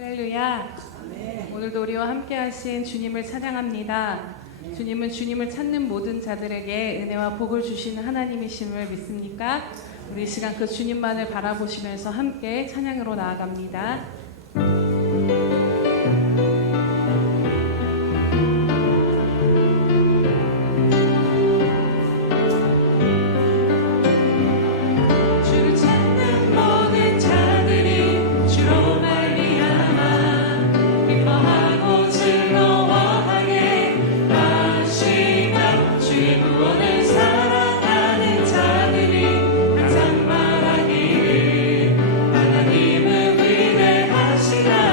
할렐루야. 오늘도 우리와 함께 하신 주님을 찬양합니다. 주님은 주님을 찾는 모든 자들에게 은혜와 복을 주시는 하나님이심을 믿습니까? 우리 이 시간 그 주님만을 바라보시면서 함께 찬양으로 나아갑니다. 하나님은 위대하시다.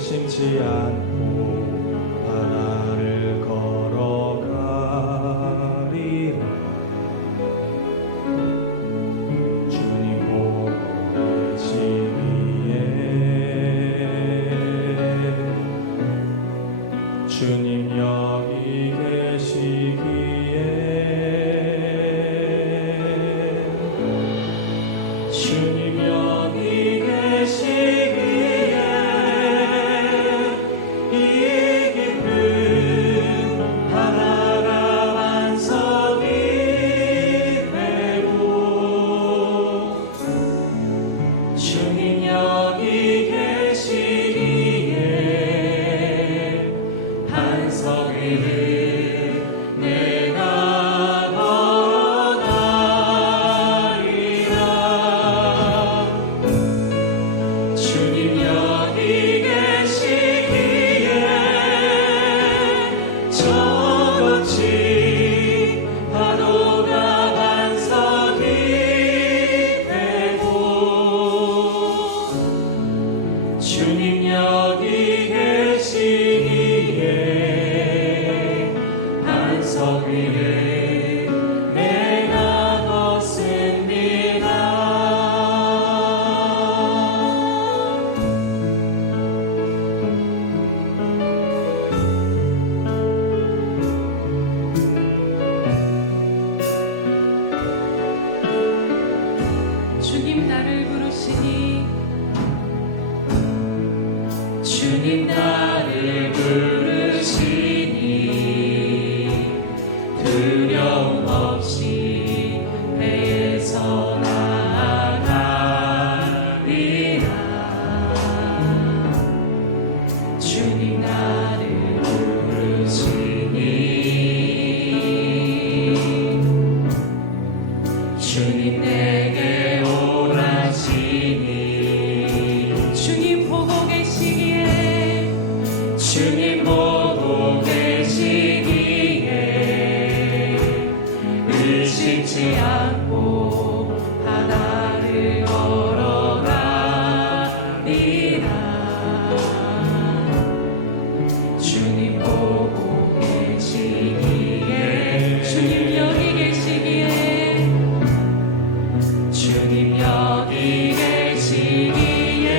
의심치 않고 바다를 걸어가리라. 주님 보고 계시기에 주님 여기 계시기에 주님 여기 계시기에 이 깊은 바다가 반석이 되고 주님 여기 계시기에 반석 위를 내가 걸어가리라. 주님 여기 계시기에 저같이 파도가 반석이 되고 주님 여기 계시기에 반석 위를 내가 걷습니다. 주님 나를 부르시니 주님 나를 부르시니 두려움 없이 배에서 나아가리라. 주님 나를 부르시니 주님 내게 오라시니 주님 보고 계시기에 주님 보고 계시기에 의심치 않고 바다를 걸어가리라. 주님 보고 계시기에 주님 여기 계시기에 주님 여기 계시기에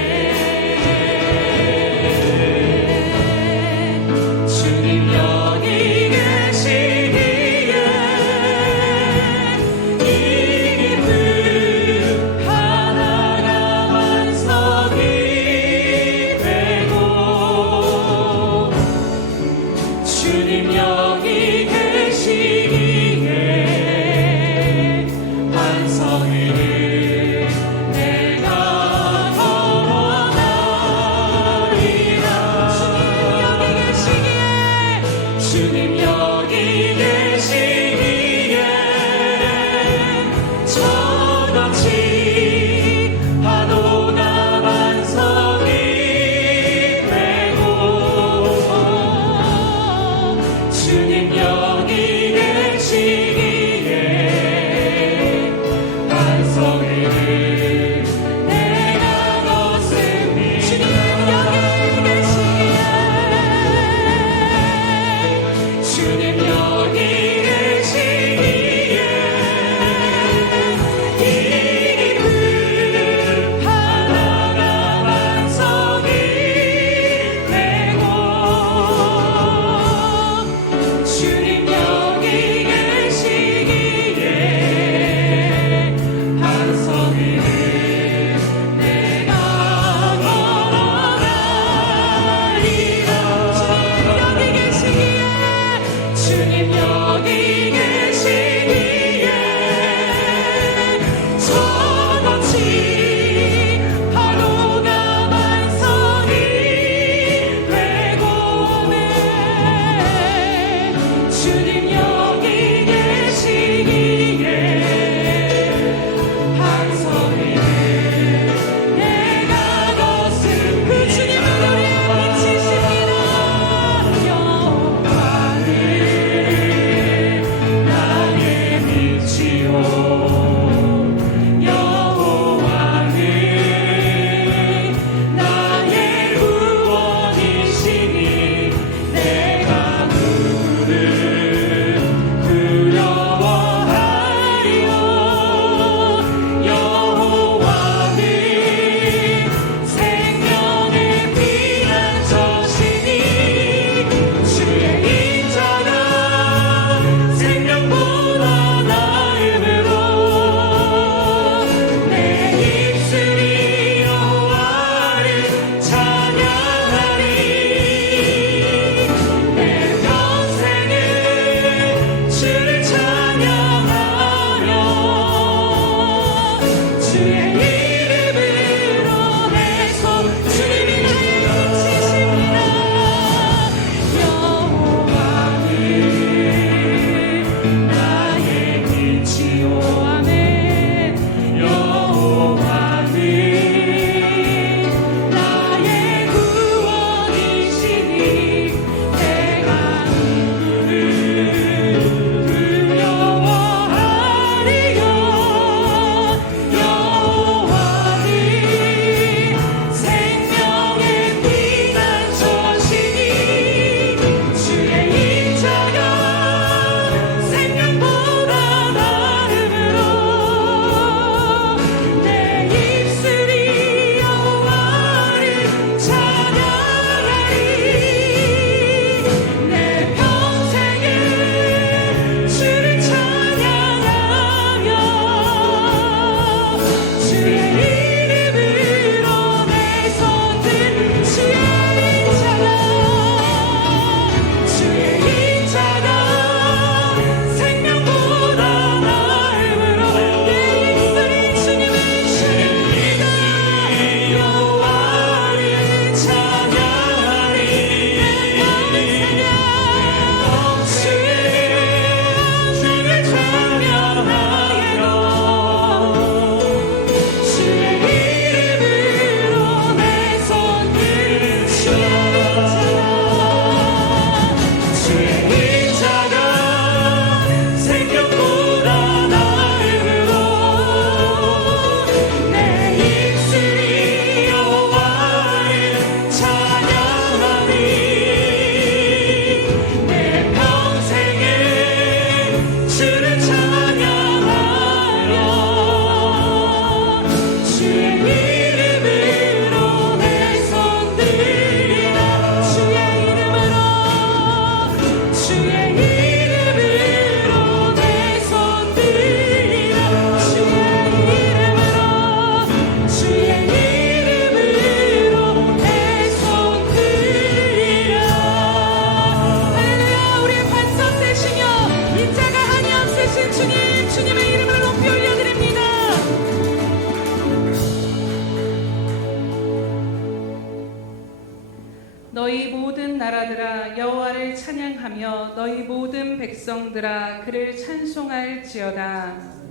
모든 나라들아 여호와를 찬양하며 너희 모든 백성들아 그를 찬송할지어다.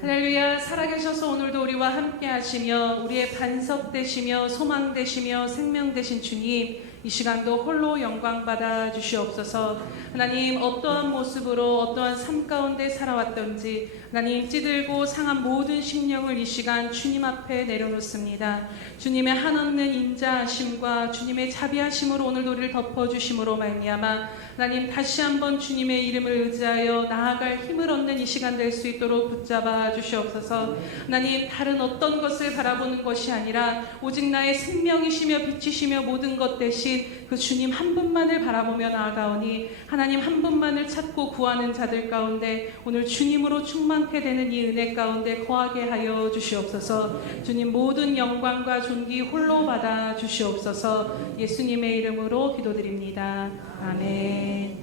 할렐루야. 살아계셔서 오늘도 우리와 함께 하시며 우리의 반석 되시며 소망 되시며 생명 되신 주님, 이 시간도 홀로 영광 받아 주시옵소서. 하나님, 어떠한 모습으로 어떠한 삶 가운데 살아왔던지 하나님, 찌들고 상한 모든 심령을 이 시간 주님 앞에 내려놓습니다. 주님의 한없는 인자하심과 주님의 자비하심으로 오늘도 우리를 덮어주심으로 말미암아 하나님, 다시 한번 주님의 이름을 의지하여 나아갈 힘을 얻는 이 시간 될 수 있도록 붙잡아 주시옵소서. 하나님, 다른 어떤 것을 바라보는 것이 아니라 오직 나의 생명이시며 빛이시며 모든 것 대신 그 주님 한 분만을 바라보며 나아가오니 하나님 한 분만을 찾고 구하는 자들 가운데 오늘 주님으로 충만케 되는 이 은혜 가운데 거하게 하여 주시옵소서. 주님, 모든 영광과 존귀 홀로 받아 주시옵소서. 예수님의 이름으로 기도드립니다. 아멘.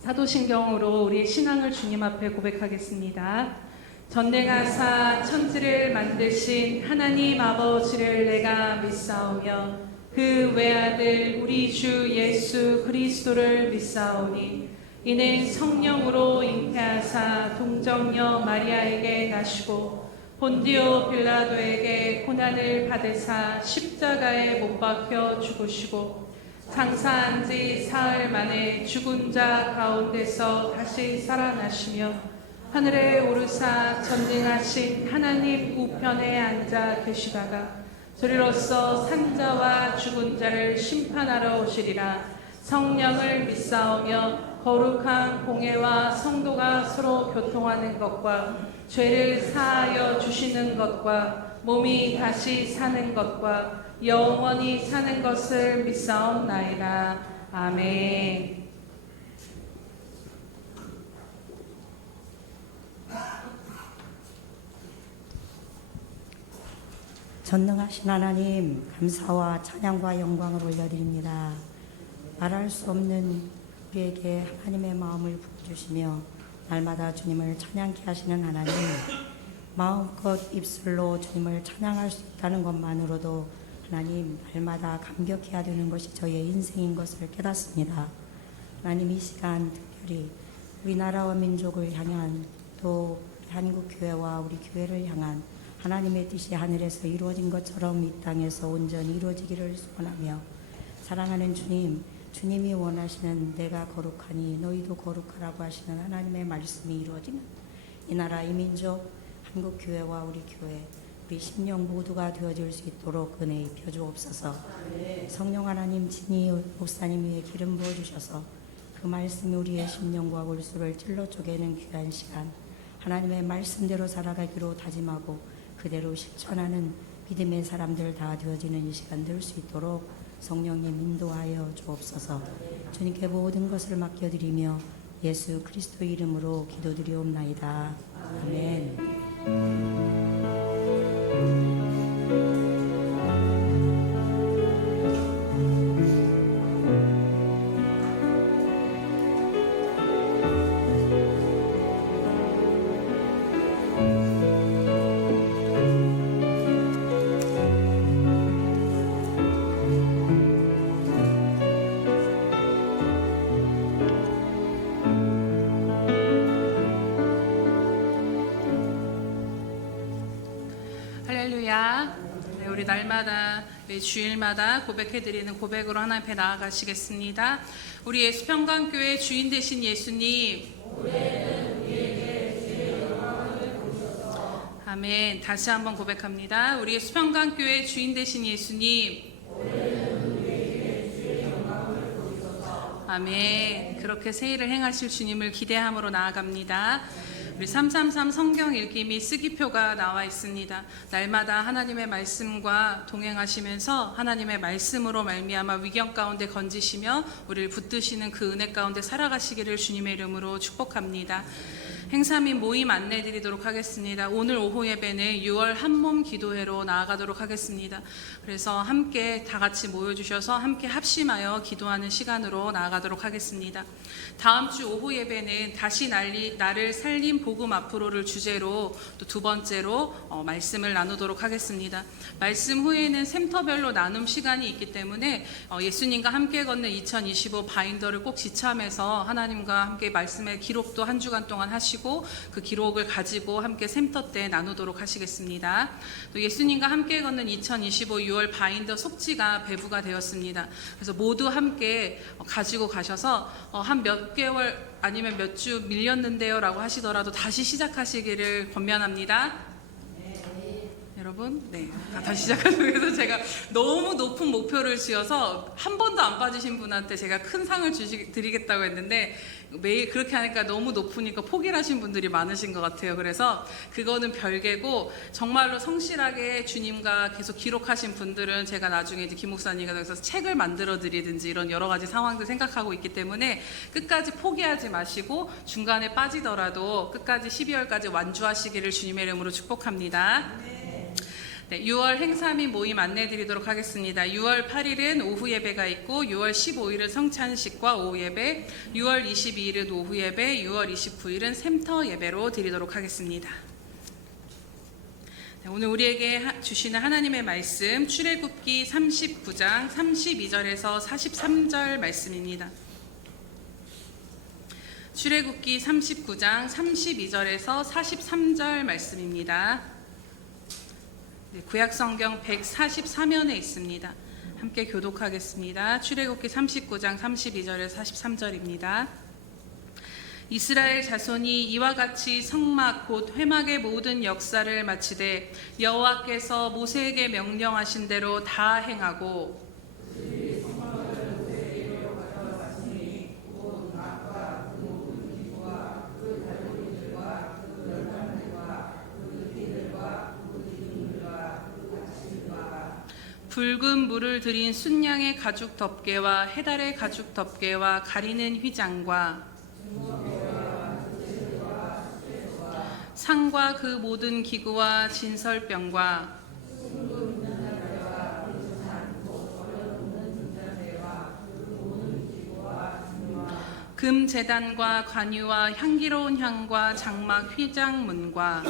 사도신경으로 우리의 신앙을 주님 앞에 고백하겠습니다. 전능하사 천지를 만드신 하나님 아버지를 내가 믿사오며 그 외아들 우리 주 예수 그리스도를 믿사오니 이는 성령으로 잉태하사 동정녀 마리아에게 나시고 본디오 빌라도에게 고난을 받으사 십자가에 못 박혀 죽으시고 장사한 지 사흘 만에 죽은 자 가운데서 다시 살아나시며 하늘에 오르사 전능하신 하나님 우편에 앉아 계시다가 저리로서 산자와 죽은 자를 심판하러 오시리라. 성령을 믿사오며 거룩한 공회와 성도가 서로 교통하는 것과 죄를 사하여 주시는 것과 몸이 다시 사는 것과 영원히 사는 것을 믿사옵나이다. 아멘. 전능하신 하나님, 감사와 찬양과 영광을 올려드립니다. 말할 수 없는 우리에게 하나님의 마음을 부어주시며 날마다 주님을 찬양케 하시는 하나님, 마음껏 입술로 주님을 찬양할 수 있다는 것만으로도 하나님, 날마다 감격해야 되는 것이 저의 인생인 것을 깨닫습니다. 하나님, 이 시간 특별히 우리나라와 민족을 향한 또 한국교회와 우리 교회를 향한 하나님의 뜻이 하늘에서 이루어진 것처럼 이 땅에서 온전히 이루어지기를 소원하며, 사랑하는 주님, 주님이 원하시는 내가 거룩하니 너희도 거룩하라고 하시는 하나님의 말씀이 이루어지는 이 나라 이 민족 한국교회와 우리 교회 우리 심령 모두가 되어질 수 있도록 은혜 입혀 주옵소서. 성령 하나님, 진희 목사님 위에 기름 부어주셔서 그 말씀이 우리의 심령과 골수를 찔러 쪼개는 귀한 시간, 하나님의 말씀대로 살아가기로 다짐하고 그대로 실천하는 믿음의 사람들 다 되어지는 이 시간 될 수 있도록 성령님 인도하여 주옵소서. 주님께 모든 것을 맡겨드리며 예수 그리스도 이름으로 기도드리옵나이다. 아멘. 할렐루야. 네, 우리 날마다 주일마다 고백해드리는 고백으로 하나님 앞에 나아가시겠습니다. 우리 예수평강교회 주인 되신 예수님, 아멘. 다시 한번 고백합니다. 우리 예수평강교회 주인 되신 예수님, 아멘. 그렇게 새 일을 행하실 주님을 기대함으로 나아갑니다. 우리 333 성경 읽기 및 쓰기표가 나와 있습니다. 날마다 하나님의 말씀과 동행하시면서 하나님의 말씀으로 말미암아 위경 가운데 건지시며 우리를 붙드시는 그 은혜 가운데 살아가시기를 주님의 이름으로 축복합니다. 행사민 모임 안내 드리도록 하겠습니다. 오늘 오후 예배는 6월 한몸 기도회로 나아가도록 하겠습니다. 그래서 함께 다 같이 모여주셔서 함께 합심하여 기도하는 시간으로 나아가도록 하겠습니다. 다음 주 오후 예배는 다시 나를 살린 복음 앞으로를 주제로 또 두 번째로 말씀을 나누도록 하겠습니다. 말씀 후에는 샘터별로 나눔 시간이 있기 때문에 예수님과 함께 걷는 2025 바인더를 꼭 지참해서 하나님과 함께 말씀의 기록도 한 주간 동안 하시고 그 기록을 가지고 함께 샘터 때 나누도록 하시겠습니다. 또 예수님과 함께 걷는 2025 6월 바인더 속지가 배부가 되었습니다. 그래서 모두 함께 가지고 가셔서 한 몇 개월 아니면 몇 주 밀렸는데요 라고 하시더라도 다시 시작하시기를 권면합니다. 여러분, 네, 다시 시작하기 위해서 제가 너무 높은 목표를 지어서 한 번도 안 빠지신 분한테 제가 큰 상을 드리겠다고 했는데 매일 그렇게 하니까 너무 높으니까 포기를 하신 분들이 많으신 것 같아요. 그래서 그거는 별개고 정말로 성실하게 주님과 계속 기록하신 분들은 제가 나중에 이제 김 목사님과 그래서 책을 만들어 드리든지 이런 여러 가지 상황들 생각하고 있기 때문에 끝까지 포기하지 마시고 중간에 빠지더라도 끝까지 12월까지 완주하시기를 주님의 이름으로 축복합니다. 네, 6월 행사 및 모임 안내 드리도록 하겠습니다. 6월 8일은 오후 예배가 있고 6월 15일은 성찬식과 오후 예배, 6월 22일은 오후 예배, 6월 29일은 샘터 예배로 드리도록 하겠습니다. 네, 오늘 우리에게 주시는 하나님의 말씀 출애굽기 39장 32절에서 43절 말씀입니다. 출애굽기 39장 32절에서 43절 말씀입니다. 구약성경 144면에 있습니다. 함께 교독하겠습니다. 출애굽기 39장 32절에서 43절입니다. 이스라엘 자손이 이와 같이 성막 곧 회막의 모든 역사를 마치되 여호와께서 모세에게 명령하신 대로 다 행하고 붉은 물을 들인 순양의 가죽 덮개와 해달의 가죽 덮개와 가리는 휘장과 상과 그 모든 기구와 진설병과 금 제단과 관유와 향기로운 향과 장막 휘장문과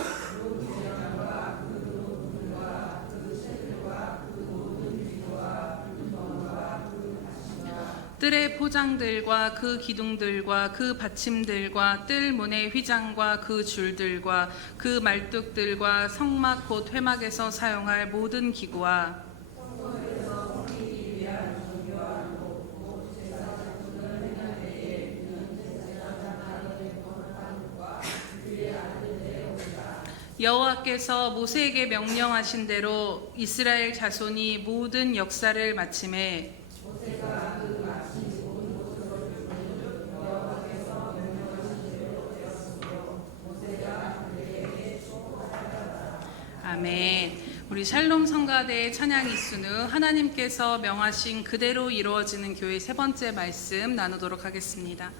뜰의 포장들과 그 기둥들과 그 받침들과 뜰 문의 휘장과 그 줄들과 그 말뚝들과 성막 곧 회막에서 사용할 모든 기구와 여호와께서 모세에게 명령하신 대로 이스라엘 자손이 모든 역사를 마침에 아멘. 우리 샬롬 성가대의 찬양 이순우 하나님께서 명하신 그대로 이루어지는 교회 세 번째 말씀 나누도록 하겠습니다.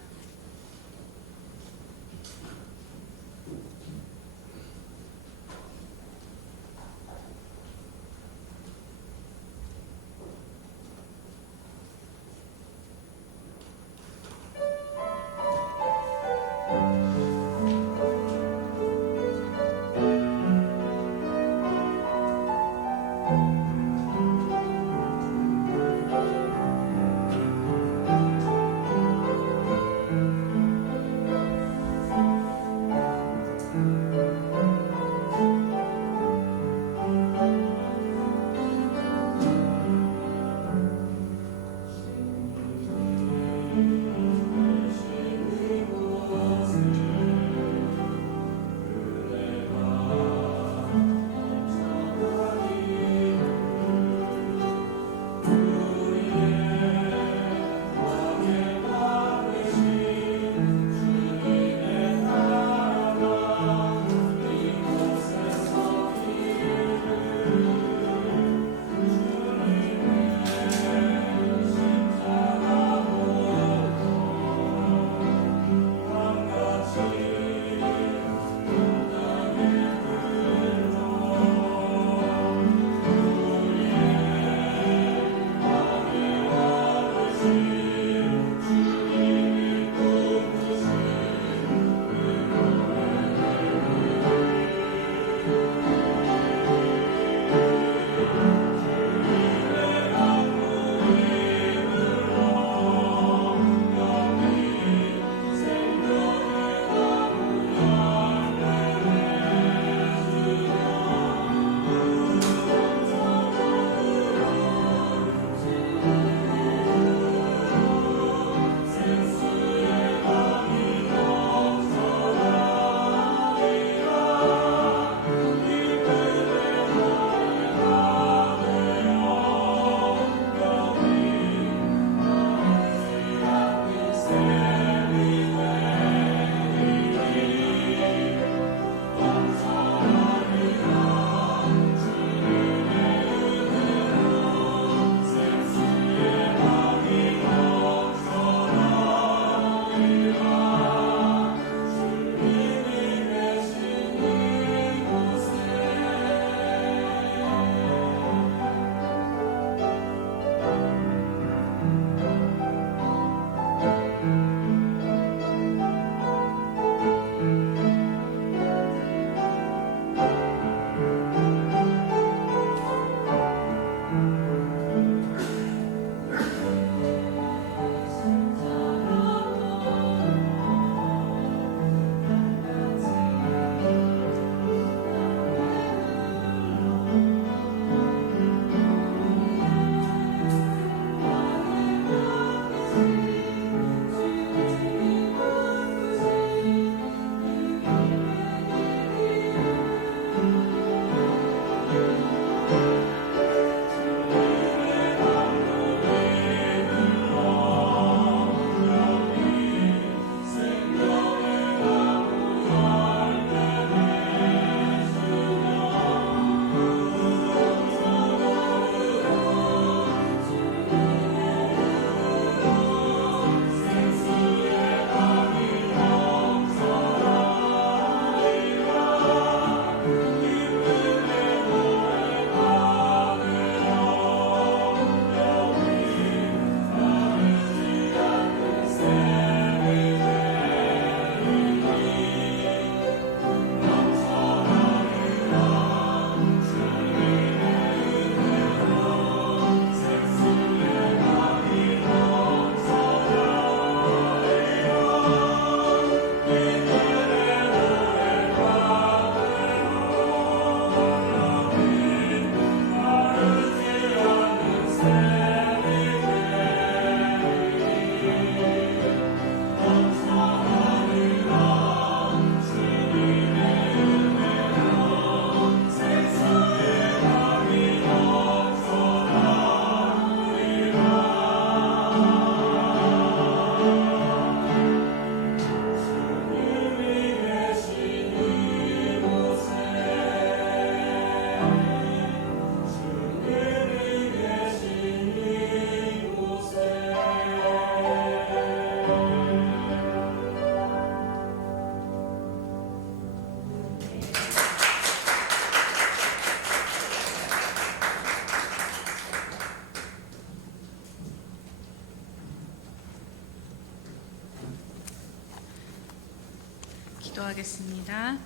기도하겠습니다.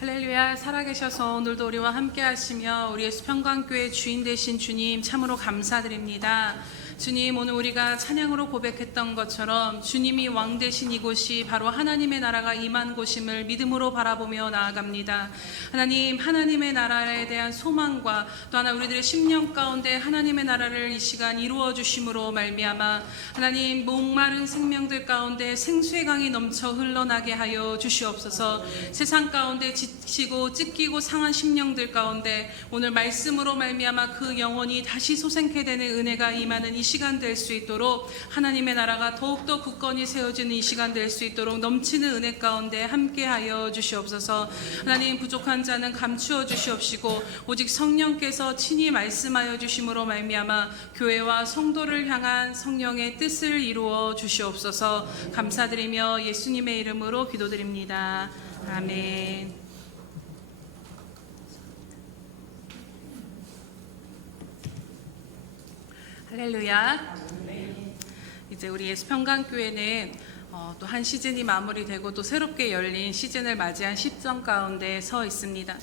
할렐루야. 살아계셔서 오늘도 우리와 함께 하시며 우리 예수 평강교회 주인 되신 주님 참으로 감사드립니다. 주님, 오늘 우리가 찬양으로 고백했던 것처럼 주님이 왕 되신 이곳이 바로 하나님의 나라가 임한 곳임을 믿음으로 바라보며 나아갑니다. 하나님, 하나님의 나라에 대한 소망과 또 하나 우리들의 심령 가운데 하나님의 나라를 이 시간 이루어 주심으로 말미암아 하나님, 목마른 생명들 가운데 생수의 강이 넘쳐 흘러나게 하여 주시옵소서. 세상 가운데 지치고 찢기고 상한 심령들 가운데 오늘 말씀으로 말미암아 그 영혼이 다시 솟게 되는 은혜가 임하는 이 시간 될 수 있도록, 하나님의 나라가 더욱더 굳건히 세워지는 이 시간 될 수 있도록 넘치는 은혜 가운데 함께하여 주시옵소서. 하나님, 부족한 자는 감추어 주시옵시고 오직 성령께서 친히 말씀하여 주심으로 말미암아 교회와 성도를 향한 성령의 뜻을 이루어 주시옵소서. 감사드리며 예수님의 이름으로 기도드립니다. 아멘. 할렐루야. 이제 우리 예수평강교회는 또 한 시즌이 마무리되고 또 새롭게 열린 시즌을 맞이한 시점 가운데 서 있습니다.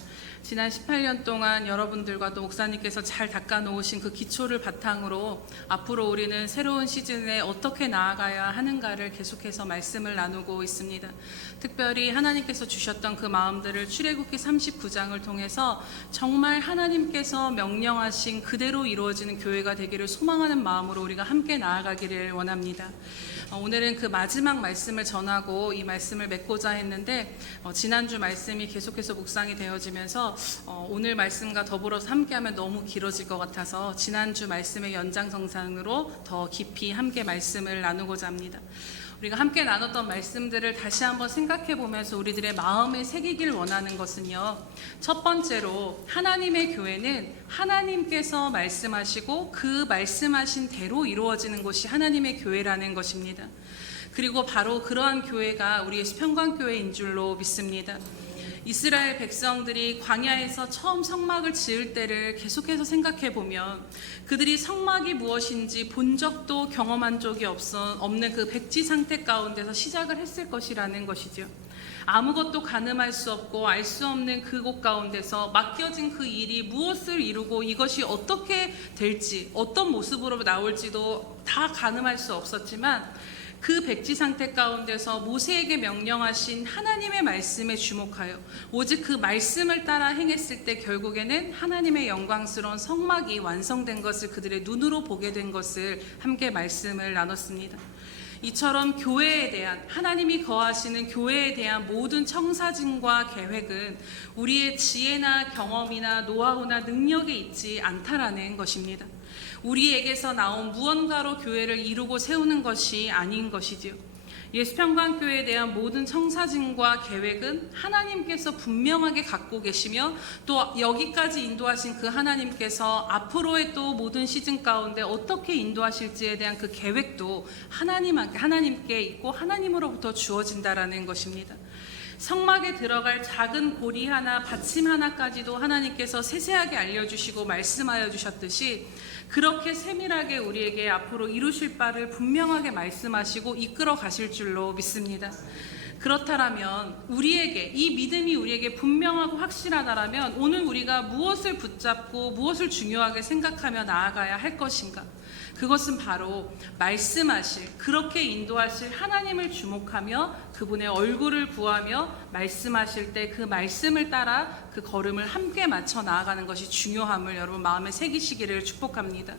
지난 18년 동안 여러분들과 또 목사님께서 잘 닦아놓으신 그 기초를 바탕으로 앞으로 우리는 새로운 시즌에 어떻게 나아가야 하는가를 계속해서 말씀을 나누고 있습니다. 특별히 하나님께서 주셨던 그 마음들을 출애굽기 39장을 통해서 정말 하나님께서 명령하신 그대로 이루어지는 교회가 되기를 소망하는 마음으로 우리가 함께 나아가기를 원합니다. 오늘은 그 마지막 말씀을 전하고 이 말씀을 맺고자 했는데 지난주 말씀이 계속해서 묵상이 되어지면서 오늘 말씀과 더불어서 함께하면 너무 길어질 것 같아서 지난주 말씀의 연장선상으로 더 깊이 함께 말씀을 나누고자 합니다. 우리가 함께 나눴던 말씀들을 다시 한번 생각해 보면서 우리들의 마음에 새기길 원하는 것은요, 첫 번째로 하나님의 교회는 하나님께서 말씀하시고 그 말씀하신 대로 이루어지는 것이 하나님의 교회라는 것입니다. 그리고 바로 그러한 교회가 우리 예수 평강교회인 줄로 믿습니다. 이스라엘 백성들이 광야에서 처음 성막을 지을 때를 계속해서 생각해 보면 그들이 성막이 무엇인지 본 적도 경험한 적이 없는 그 백지 상태 가운데서 시작을 했을 것이라는 것이죠. 아무것도 가늠할 수 없고 알 수 없는 그곳 가운데서 맡겨진 그 일이 무엇을 이루고 이것이 어떻게 될지, 어떤 모습으로 나올지도 다 가늠할 수 없었지만 그 백지 상태 가운데서 모세에게 명령하신 하나님의 말씀에 주목하여 오직 그 말씀을 따라 행했을 때 결국에는 하나님의 영광스러운 성막이 완성된 것을 그들의 눈으로 보게 된 것을 함께 말씀을 나눴습니다. 이처럼 교회에 대한, 하나님이 거하시는 교회에 대한 모든 청사진과 계획은 우리의 지혜나 경험이나 노하우나 능력에 있지 않다라는 것입니다. 우리에게서 나온 무언가로 교회를 이루고 세우는 것이 아닌 것이지요. 예수평강교회에 대한 모든 청사진과 계획은 하나님께서 분명하게 갖고 계시며 또 여기까지 인도하신 그 하나님께서 앞으로의 또 모든 시즌 가운데 어떻게 인도하실지에 대한 그 계획도 하나님께 있고 하나님으로부터 주어진다라는 것입니다. 성막에 들어갈 작은 고리 하나, 받침 하나까지도 하나님께서 세세하게 알려주시고 말씀하여 주셨듯이 그렇게 세밀하게 우리에게 앞으로 이루실 바를 분명하게 말씀하시고 이끌어 가실 줄로 믿습니다. 그렇다면 우리에게 이 믿음이 우리에게 분명하고 확실하다라면 오늘 우리가 무엇을 붙잡고 무엇을 중요하게 생각하며 나아가야 할 것인가? 그것은 바로 말씀하실, 그렇게 인도하실 하나님을 주목하며 그분의 얼굴을 구하며 말씀하실 때 그 말씀을 따라 그 걸음을 함께 맞춰 나아가는 것이 중요함을 여러분 마음에 새기시기를 축복합니다.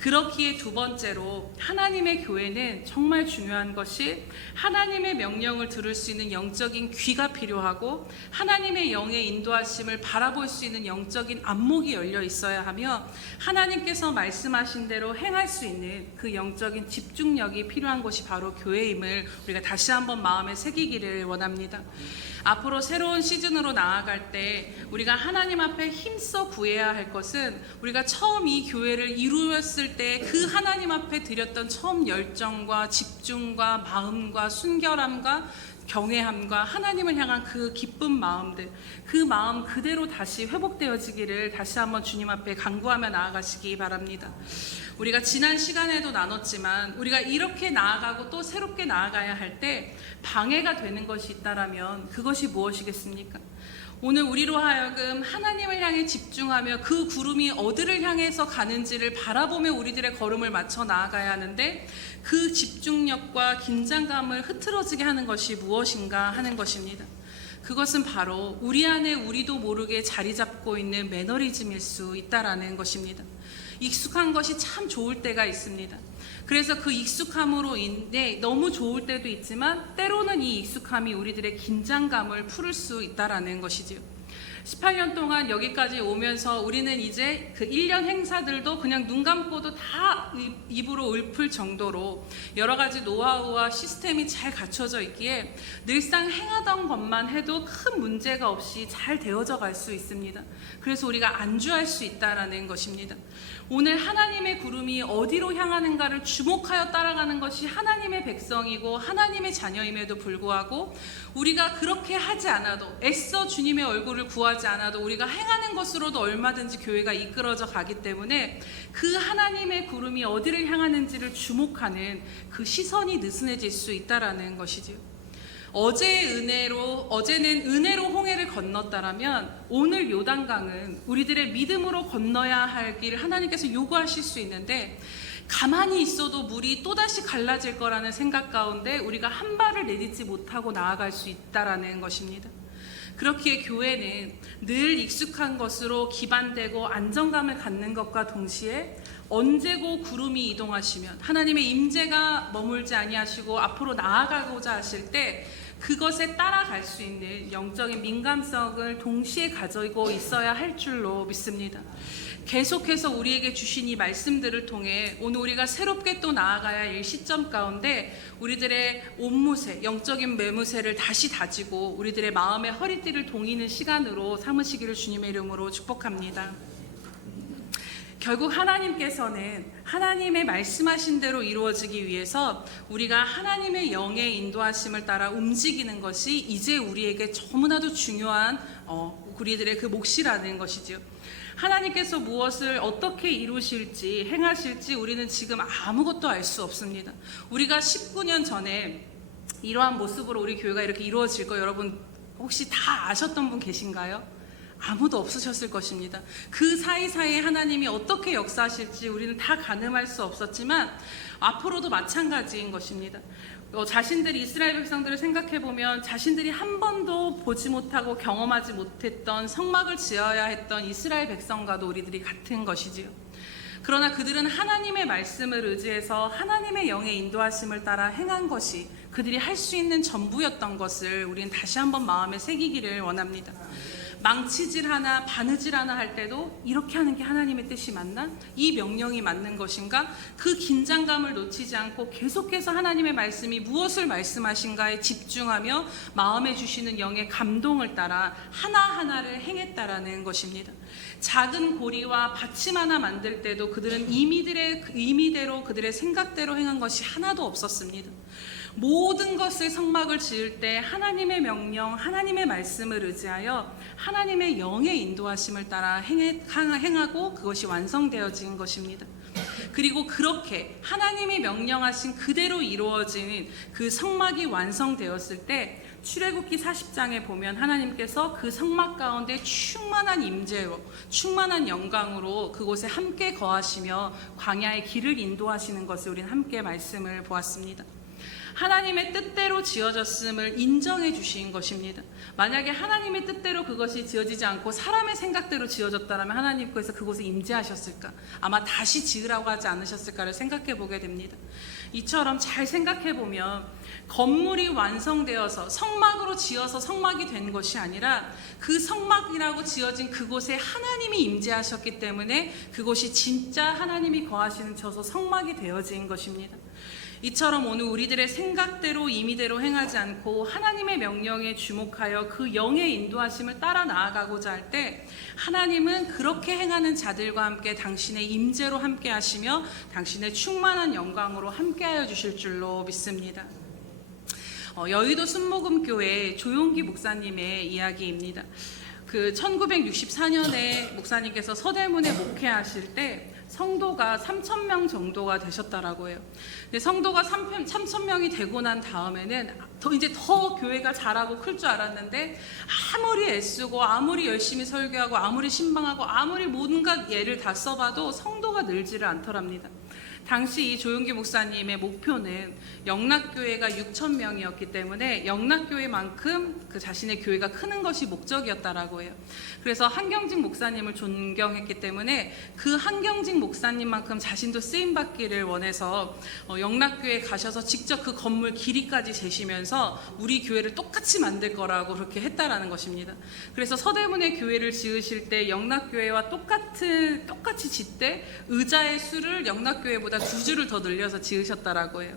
그렇기에 두 번째로 하나님의 교회는 정말 중요한 것이 하나님의 명령을 들을 수 있는 영적인 귀가 필요하고 하나님의 영의 인도하심을 바라볼 수 있는 영적인 안목이 열려 있어야 하며 하나님께서 말씀하신 대로 행할 수 있는 그 영적인 집중력이 필요한 것이 바로 교회임을 우리가 다시 한번 마음에 새기기를 원합니다. 앞으로 새로운 시즌으로 나아갈 때 우리가 하나님 앞에 힘써 구해야 할 것은 우리가 처음 이 교회를 이루었을 때 그 하나님 앞에 드렸던 처음 열정과 집중과 마음과 순결함과 경외함과 하나님을 향한 그 기쁜 마음들, 그 마음 그대로 다시 회복되어지기를 다시 한번 주님 앞에 간구하며 나아가시기 바랍니다. 우리가 지난 시간에도 나눴지만 우리가 이렇게 나아가고 또 새롭게 나아가야 할 때 방해가 되는 것이 있다라면 그것이 무엇이겠습니까? 오늘 우리로 하여금 하나님을 향해 집중하며 그 구름이 어디를 향해서 가는지를 바라보며 우리들의 걸음을 맞춰 나아가야 하는데 그 집중력과 긴장감을 흐트러지게 하는 것이 무엇인가 하는 것입니다. 그것은 바로 우리 안에 우리도 모르게 자리 잡고 있는 매너리즘일 수 있다라는 것입니다. 익숙한 것이 참 좋을 때가 있습니다. 그래서 그 익숙함으로 인해 너무 좋을 때도 있지만 때로는 이 익숙함이 우리들의 긴장감을 풀을 수 있다라는 것이지요. 18년 동안 여기까지 오면서 우리는 이제 그 1년 행사들도 그냥 눈 감고도 다 입으로 읊을 정도로 여러 가지 노하우와 시스템이 잘 갖춰져 있기에 늘상 행하던 것만 해도 큰 문제가 없이 잘 되어져 갈 수 있습니다. 그래서 우리가 안주할 수 있다라는 것입니다. 오늘 하나님의 구름이 어디로 향하는가를 주목하여 따라가는 것이 하나님의 백성이고 하나님의 자녀임에도 불구하고 우리가 그렇게 하지 않아도 애써 주님의 얼굴을 구하지 않아도 우리가 행하는 것으로도 얼마든지 교회가 이끌어져 가기 때문에 그 하나님의 구름이 어디를 향하는지를 주목하는 그 시선이 느슨해질 수 있다라는 것이지요. 어제는 은혜로 홍해를 건넜다라면 오늘 요단강은 우리들의 믿음으로 건너야 할 길을 하나님께서 요구하실 수 있는데 가만히 있어도 물이 또다시 갈라질 거라는 생각 가운데 우리가 한 발을 내딛지 못하고 나아갈 수 있다라는 것입니다. 그렇기에 교회는 늘 익숙한 것으로 기반되고 안정감을 갖는 것과 동시에 언제고 구름이 이동하시면 하나님의 임재가 머물지 아니하시고 앞으로 나아가고자 하실 때 그것에 따라갈 수 있는 영적인 민감성을 동시에 가지고 있어야 할 줄로 믿습니다. 계속해서 우리에게 주신 이 말씀들을 통해 오늘 우리가 새롭게 또 나아가야 할 시점 가운데 우리들의 옷무새, 영적인 매무새를 다시 다지고 우리들의 마음의 허리띠를 동이는 시간으로 삼으시기를 주님의 이름으로 축복합니다. 결국 하나님께서는 하나님의 말씀하신 대로 이루어지기 위해서 우리가 하나님의 영의 인도하심을 따라 움직이는 것이 이제 우리에게 너무나도 중요한 우리들의 그 몫이라는 것이지요. 하나님께서 무엇을 어떻게 이루실지 행하실지 우리는 지금 아무것도 알 수 없습니다. 우리가 19년 전에 이러한 모습으로 우리 교회가 이렇게 이루어질 거 여러분 혹시 다 아셨던 분 계신가요? 아무도 없으셨을 것입니다. 그 사이사이에 하나님이 어떻게 역사하실지 우리는 다 가늠할 수 없었지만 앞으로도 마찬가지인 것입니다. 자신들이 이스라엘 백성들을 생각해보면 자신들이 한 번도 보지 못하고 경험하지 못했던 성막을 지어야 했던 이스라엘 백성과도 우리들이 같은 것이지요. 그러나 그들은 하나님의 말씀을 의지해서 하나님의 영의 인도하심을 따라 행한 것이 그들이 할 수 있는 전부였던 것을 우리는 다시 한번 마음에 새기기를 원합니다. 망치질 하나 바느질 하나 할 때도 이렇게 하는 게 하나님의 뜻이 맞나? 이 명령이 맞는 것인가? 그 긴장감을 놓치지 않고 계속해서 하나님의 말씀이 무엇을 말씀하신가에 집중하며 마음에 주시는 영의 감동을 따라 하나하나를 행했다라는 것입니다. 작은 고리와 받침 하나 만들 때도 그들은 임의대로 그들의 생각대로 행한 것이 하나도 없었습니다. 모든 것을 성막을 지을 때 하나님의 명령, 하나님의 말씀을 의지하여 하나님의 영의 인도하심을 따라 행하고 그것이 완성되어진 것입니다. 그리고 그렇게 하나님이 명령하신 그대로 이루어지는 그 성막이 완성되었을 때 출애굽기 40장에 보면 하나님께서 그 성막 가운데 충만한 임재로 충만한 영광으로 그곳에 함께 거하시며 광야의 길을 인도하시는 것을 우리는 함께 말씀을 보았습니다. 하나님의 뜻대로 지어졌음을 인정해 주신 것입니다. 만약에 하나님의 뜻대로 그것이 지어지지 않고 사람의 생각대로 지어졌다면 하나님께서 그곳에 임재하셨을까? 아마 다시 지으라고 하지 않으셨을까를 생각해 보게 됩니다. 이처럼 잘 생각해 보면 건물이 완성되어서 성막으로 지어서 성막이 된 것이 아니라 그 성막이라고 지어진 그곳에 하나님이 임재하셨기 때문에 그곳이 진짜 하나님이 거하시는 저소 성막이 되어진 것입니다. 이처럼 오늘 우리들의 생각대로 임의대로 행하지 않고 하나님의 명령에 주목하여 그 영의 인도하심을 따라 나아가고자 할 때 하나님은 그렇게 행하는 자들과 함께 당신의 임재로 함께 하시며 당신의 충만한 영광으로 함께하여 주실 줄로 믿습니다. 여의도 순복음교회 조용기 목사님의 이야기입니다. 그 1964년에 목사님께서 서대문에 목회하실 때 성도가 3,000명 정도가 되셨다라고 해요. 근데 성도가 3,000명이 되고 난 다음에는 이제 더 교회가 잘하고 클 줄 알았는데 아무리 애쓰고 아무리 열심히 설교하고 아무리 신방하고 아무리 뭔가 예를 다 써봐도 성도가 늘지를 않더랍니다. 당시 이 조용기 목사님의 목표는 영락교회가 6,000명이었기 때문에 영락교회만큼 그 자신의 교회가 크는 것이 목적이었다라고 해요. 그래서 한경직 목사님을 존경했기 때문에 그 한경직 목사님만큼 자신도 쓰임받기를 원해서 영락교회에 가셔서 직접 그 건물 길이까지 재시면서 우리 교회를 똑같이 만들 거라고 그렇게 했다라는 것입니다. 그래서 서대문에 교회를 지으실 때 영락교회와 똑같이 짓되 의자의 수를 영락교회보다 2주를 더 늘려서 지으셨다라고 해요.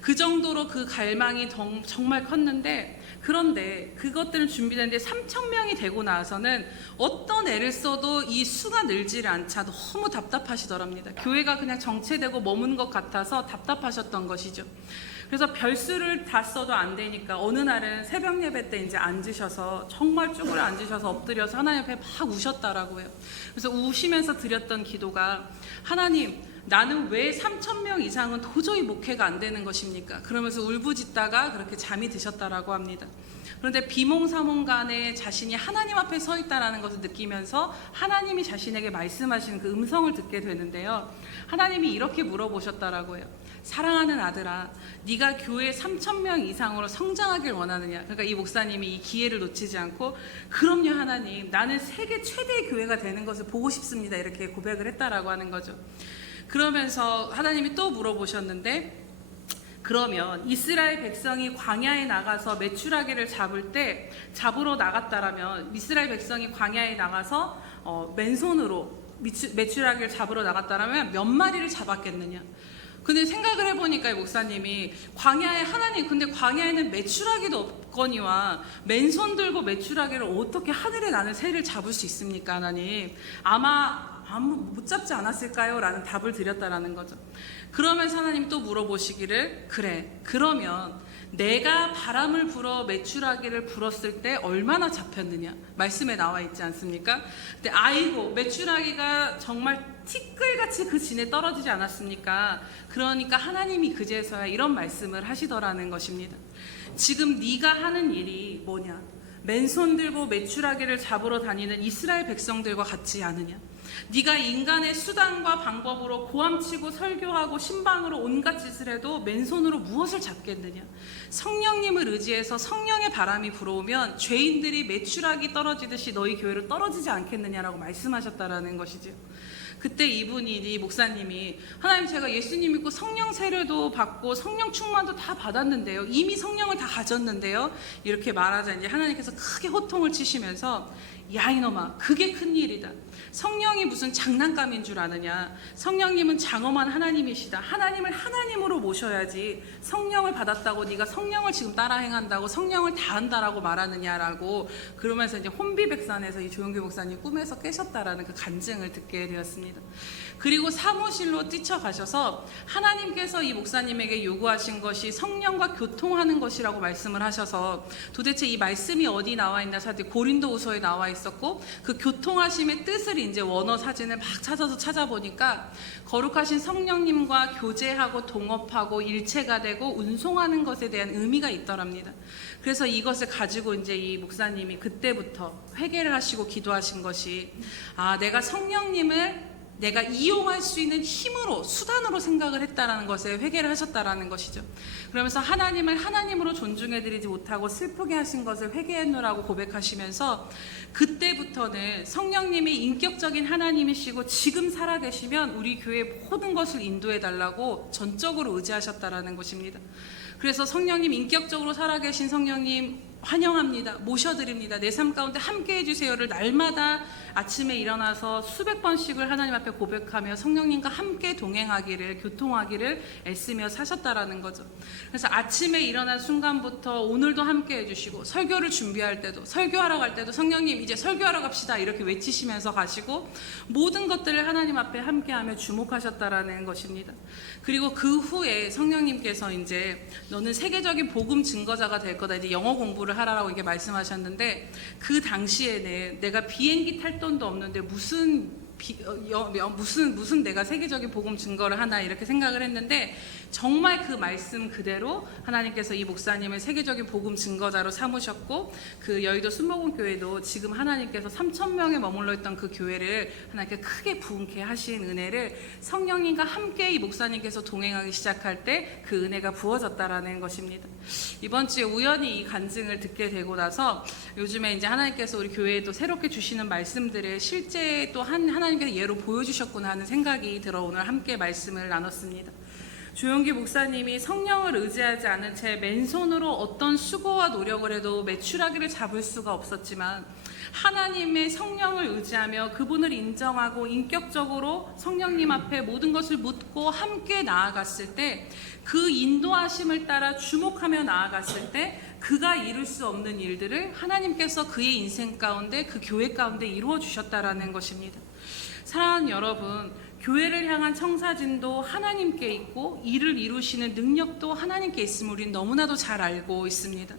그 정도로 그 갈망이 정말 컸는데, 그런데 그것들은 준비되는데 3,000명이 되고 나서는 어떤 애를 써도 이 수가 늘지를 않자 너무 답답하시더랍니다. 교회가 그냥 정체되고 머문 것 같아서 답답하셨던 것이죠. 그래서 별수를 다 써도 안 되니까 어느 날은 새벽 예배 때 이제 앉으셔서 정말 쭈그려 앉으셔서 엎드려서 하나님 앞에 막 우셨다라고 해요. 그래서 우시면서 드렸던 기도가, 하나님, 나는 왜 3,000명 이상은 도저히 목회가 안 되는 것입니까? 그러면서 울부짖다가 그렇게 잠이 드셨다라고 합니다. 그런데 비몽사몽간에 자신이 하나님 앞에 서 있다라는 것을 느끼면서 하나님이 자신에게 말씀하시는 그 음성을 듣게 되는데요. 하나님이 이렇게 물어보셨다라고 해요. 사랑하는 아들아, 네가 교회 3,000명 이상으로 성장하길 원하느냐? 그러니까 이 목사님이 이 기회를 놓치지 않고, 그럼요 하나님, 나는 세계 최대의 교회가 되는 것을 보고 싶습니다, 이렇게 고백을 했다라고 하는 거죠. 그러면서 하나님이 또 물어보셨는데, 그러면 이스라엘 백성이 광야에 나가서 메추라기를 잡으러 나갔다라면, 이스라엘 백성이 광야에 나가서 맨손으로 메추라기를 잡으러 나갔다라면 몇 마리를 잡았겠느냐? 근데 생각을 해보니까 이 목사님이, 광야에 하나님, 근데 광야에는 메추라기도 없거니와 맨손 들고 메추라기를 어떻게 하늘에 나는 새를 잡을 수 있습니까, 하나님? 아마 못 잡지 않았을까요? 라는 답을 드렸다라는 거죠. 그러면서 하나님 또 물어보시기를, 그래, 그러면 내가 바람을 불어 메추라기를 불었을 때 얼마나 잡혔느냐? 말씀에 나와 있지 않습니까? 근데 아이고, 메추라기가 정말 티끌같이 그 진에 떨어지지 않았습니까? 그러니까 하나님이 그제서야 이런 말씀을 하시더라는 것입니다. 지금 네가 하는 일이 뭐냐? 맨손 들고 메추라기를 잡으러 다니는 이스라엘 백성들과 같지 않으냐? 네가 인간의 수단과 방법으로 고함치고 설교하고 신방으로 온갖 짓을 해도 맨손으로 무엇을 잡겠느냐? 성령님을 의지해서 성령의 바람이 불어오면 죄인들이 메추라기 떨어지듯이 너희 교회로 떨어지지 않겠느냐라고 말씀하셨다라는 것이죠. 그때 이 목사님이, 하나님, 제가 예수님 믿고 성령 세례도 받고 성령 충만도 다 받았는데요, 이미 성령을 다 가졌는데요, 이렇게 말하자 이제 하나님께서 크게 호통을 치시면서, 야 이놈아, 그게 큰일이다. 성령이 무슨 장난감인 줄 아느냐? 성령님은 장엄한 하나님이시다. 하나님을 하나님으로 모셔야지 성령을 받았다고 네가 성령을 지금 따라 행한다고 성령을 다 한다라고 말하느냐라고, 그러면서 이제 혼비백산에서 이 조용기 목사님 꿈에서 깨셨다라는 그 간증을 듣게 되었습니다. 그리고 사무실로 뛰쳐가셔서 하나님께서 이 목사님에게 요구하신 것이 성령과 교통하는 것이라고 말씀을 하셔서, 도대체 이 말씀이 어디 나와 있나 찾았더니 고린도후서에 나와 있었고, 그 교통하심의 뜻을 이제 원어 사진을 막 찾아서 찾아보니까 거룩하신 성령님과 교제하고 동업하고 일체가 되고 운송하는 것에 대한 의미가 있더랍니다. 그래서 이것을 가지고 이제 이 목사님이 그때부터 회개를 하시고 기도하신 것이, 내가 성령님을 내가 이용할 수 있는 힘으로, 수단으로 생각을 했다라는 것에 회개를 하셨다라는 것이죠. 그러면서 하나님을 하나님으로 존중해드리지 못하고 슬프게 하신 것을 회개했노라고 고백하시면서, 그때부터는 성령님이 인격적인 하나님이시고 지금 살아계시면 우리 교회의 모든 것을 인도해달라고 전적으로 의지하셨다라는 것입니다. 그래서 성령님, 인격적으로 살아계신 성령님, 환영합니다. 모셔드립니다. 내 삶 가운데 함께 해주세요를 날마다 아침에 일어나서 수백 번씩을 하나님 앞에 고백하며 성령님과 함께 동행하기를, 교통하기를 애쓰며 사셨다라는 거죠. 그래서 아침에 일어난 순간부터 오늘도 함께 해주시고, 설교를 준비할 때도, 설교하러 갈 때도 성령님 이제 설교하러 갑시다 이렇게 외치시면서 가시고, 모든 것들을 하나님 앞에 함께하며 주목하셨다라는 것입니다. 그리고 그 후에 성령님께서 이제 너는 세계적인 복음 증거자가 될 거다, 이제 영어 공부를 하라고 이게 말씀하셨는데, 그 당시에는 내가 비행기 탈 돈도 없는데 무슨 내가 세계적인 복음 증거를 하나 이렇게 생각을 했는데, 정말 그 말씀 그대로 하나님께서 이 목사님을 세계적인 복음 증거자로 삼으셨고, 그 여의도 순복음교회도 지금 하나님께서 3,000명에 머물러 있던 그 교회를 하나님께 크게 부흥케 하신 은혜를 성령님과 함께 이 목사님께서 동행하기 시작할 때 그 은혜가 부어졌다라는 것입니다. 이번 주에 우연히 이 간증을 듣게 되고 나서 요즘에 이제 하나님께서 우리 교회에 또 새롭게 주시는 말씀들을 실제 또 하나님께서 예로 보여주셨구나 하는 생각이 들어 오늘 함께 말씀을 나눴습니다. 조용기 목사님이 성령을 의지하지 않은 채 맨손으로 어떤 수고와 노력을 해도 메추라기를 잡을 수가 없었지만, 하나님의 성령을 의지하며 그분을 인정하고 인격적으로 성령님 앞에 모든 것을 묻고 함께 나아갔을 때, 그 인도하심을 따라 주목하며 나아갔을 때 그가 이룰 수 없는 일들을 하나님께서 그의 인생 가운데, 그 교회 가운데 이루어 주셨다라는 것입니다. 사랑하는 여러분, 교회를 향한 청사진도 하나님께 있고 이를 이루시는 능력도 하나님께 있음을 우리는 너무나도 잘 알고 있습니다.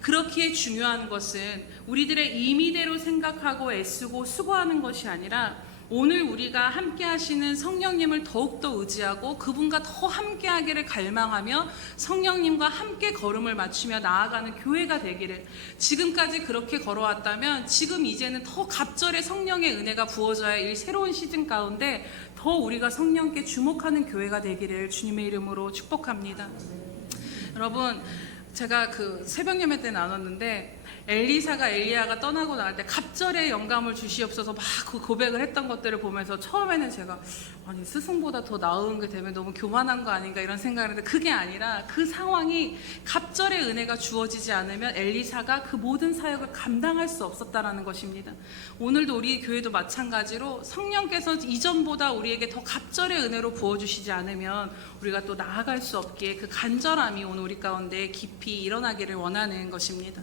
그렇기에 중요한 것은 우리들의 임의대로 생각하고 애쓰고 수고하는 것이 아니라, 오늘 우리가 함께 하시는 성령님을 더욱더 의지하고 그분과 더 함께 하기를 갈망하며 성령님과 함께 걸음을 맞추며 나아가는 교회가 되기를, 지금까지 그렇게 걸어왔다면 지금 이제는 더 갑절의 성령의 은혜가 부어져야 할 새로운 시즌 가운데 더 우리가 성령께 주목하는 교회가 되기를 주님의 이름으로 축복합니다. 여러분, 제가 그 새벽 예배 때 나눴는데, 엘리사가 엘리야가 떠나고 나갈 때 갑절의 영감을 주시옵소서 막 그 고백을 했던 것들을 보면서 처음에는 제가 아니 스승보다 더 나은 게 되면 너무 교만한 거 아닌가 이런 생각을 했는데, 그게 아니라 그 상황이 갑절의 은혜가 주어지지 않으면 엘리사가 그 모든 사역을 감당할 수 없었다라는 것입니다. 오늘도 우리 교회도 마찬가지로 성령께서 이전보다 우리에게 더 갑절의 은혜로 부어주시지 않으면 우리가 또 나아갈 수 없기에 그 간절함이 오늘 우리 가운데 깊이 일어나기를 원하는 것입니다.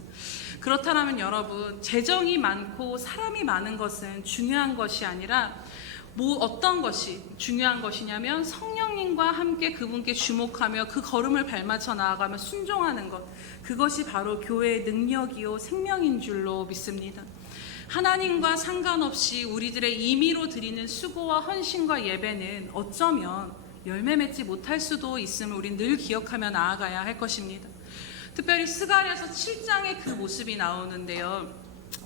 그렇다면 여러분, 재정이 많고 사람이 많은 것은 중요한 것이 아니라 어떤 것이 중요한 것이냐면, 성령님과 함께 그분께 주목하며 그 걸음을 발맞춰 나아가며 순종하는 것, 그것이 바로 교회의 능력이요 생명인 줄로 믿습니다. 하나님과 상관없이 우리들의 임의로 드리는 수고와 헌신과 예배는 어쩌면 열매 맺지 못할 수도 있음을 우린 늘 기억하며 나아가야 할 것입니다. 특별히 스가랴서 7장의 그 모습이 나오는데요.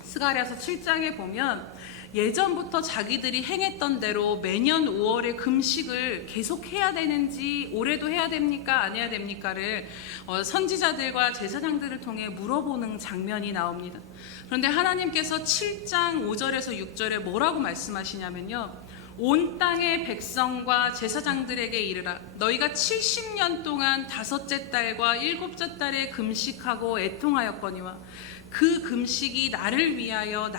스가랴서 7장에 보면 예전부터 자기들이 행했던 대로 매년 5월에 금식을 계속 해야 되는지, 올해도 해야 됩니까 안 해야 됩니까를 선지자들과 제사장들을 통해 물어보는 장면이 나옵니다. 그런데 하나님께서 7장 5절에서 6절에 뭐라고 말씀하시냐면요, 온 땅의 백성과 제사장들에게 이르라. 너희가 70년 동안 5째 달과 7째 달에 금식하고 애통하였거니와 그 금식이 나를 위하여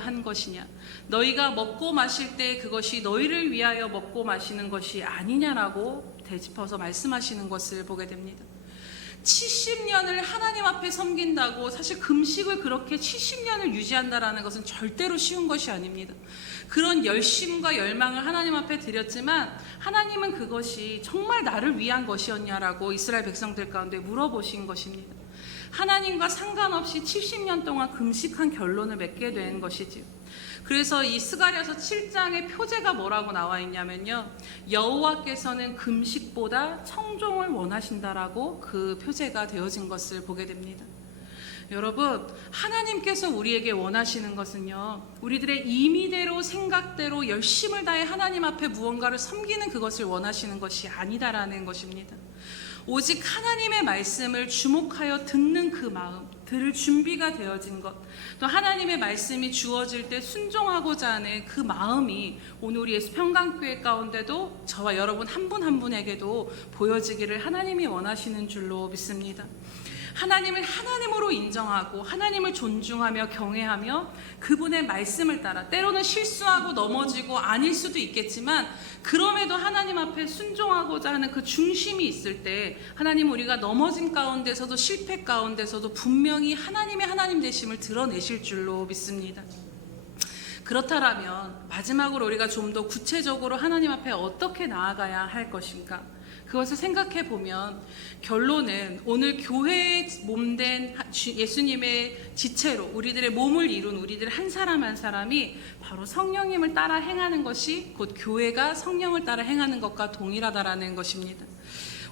한 것이냐? 너희가 먹고 마실 때 그것이 너희를 위하여 먹고 마시는 것이 아니냐라고 되짚어서 말씀하시는 것을 보게 됩니다. 70년을 하나님 앞에 섬긴다고 사실 금식을 그렇게 70년을 유지한다라는 것은 절대로 쉬운 것이 아닙니다. 그런 열심과 열망을 하나님 앞에 드렸지만 하나님은 그것이 정말 나를 위한 것이었냐라고 이스라엘 백성들 가운데 물어보신 것입니다. 하나님과 상관없이 70년 동안 금식한 결론을 맺게 된 것이지요. 그래서 이 스가랴서 7장의 표제가 뭐라고 나와 있냐면요, 여호와께서는 금식보다 청종을 원하신다라고 그 표제가 되어진 것을 보게 됩니다. 여러분, 하나님께서 우리에게 원하시는 것은요, 우리들의 임의대로 생각대로 열심을 다해 하나님 앞에 무언가를 섬기는 그것을 원하시는 것이 아니다라는 것입니다. 오직 하나님의 말씀을 주목하여 듣는 그 마음, 들을 준비가 되어진 것, 또 하나님의 말씀이 주어질 때 순종하고자 하는 그 마음이 오늘 우리 예수 평강교회 가운데도 저와 여러분 한 분 한 분에게도 보여지기를 하나님이 원하시는 줄로 믿습니다. 하나님을 하나님으로 인정하고 하나님을 존중하며 경외하며 그분의 말씀을 따라 때로는 실수하고 넘어지고 아닐 수도 있겠지만 그럼에도 하나님 앞에 순종하고자 하는 그 중심이 있을 때 하나님 우리가 넘어짐 가운데서도 실패 가운데서도 분명히 하나님의 하나님 되심을 드러내실 줄로 믿습니다. 그렇다면 마지막으로 우리가 좀 더 구체적으로 하나님 앞에 어떻게 나아가야 할 것인가? 그것을 생각해 보면 결론은 오늘 교회에 몸된 예수님의 지체로 우리들의 몸을 이룬 우리들 한 사람 한 사람이 바로 성령님을 따라 행하는 것이 곧 교회가 성령을 따라 행하는 것과 동일하다라는 것입니다.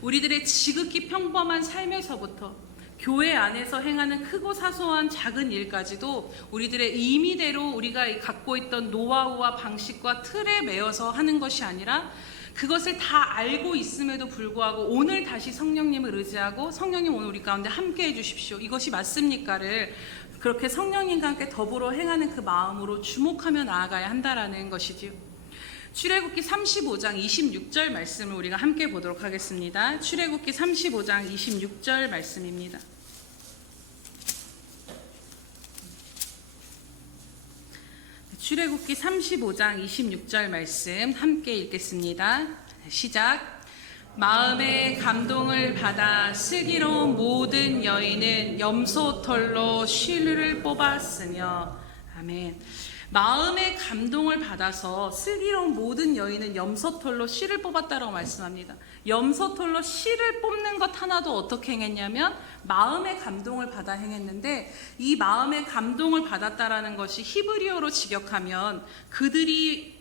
우리들의 지극히 평범한 삶에서부터 교회 안에서 행하는 크고 사소한 작은 일까지도 우리들의 임의대로 우리가 갖고 있던 노하우와 방식과 틀에 매여서 하는 것이 아니라 그것을 다 알고 있음에도 불구하고 오늘 다시 성령님을 의지하고 성령님 오늘 우리 가운데 함께 해주십시오. 이것이 맞습니까를 그렇게 성령님과 함께 더불어 행하는 그 마음으로 주목하며 나아가야 한다라는 것이지요. 출애굽기 35장 26절 말씀을 우리가 함께 보도록 하겠습니다. 출애굽기 35장 26절 말씀입니다. 출애굽기 35장 26절 말씀 함께 읽겠습니다. 시작. 마음의 감동을 받아 슬기로운 모든 여인은 염소털로 실을 뽑았으며. 아멘. 마음의 감동을 받아서 슬기로운 모든 여인은 염소털로 실을 뽑았다라고 말씀합니다. 염소털로 실을 뽑는 것 하나도 어떻게 행했냐면 마음의 감동을 받아 행했는데 이 마음의 감동을 받았다라는 것이 히브리어로 직역하면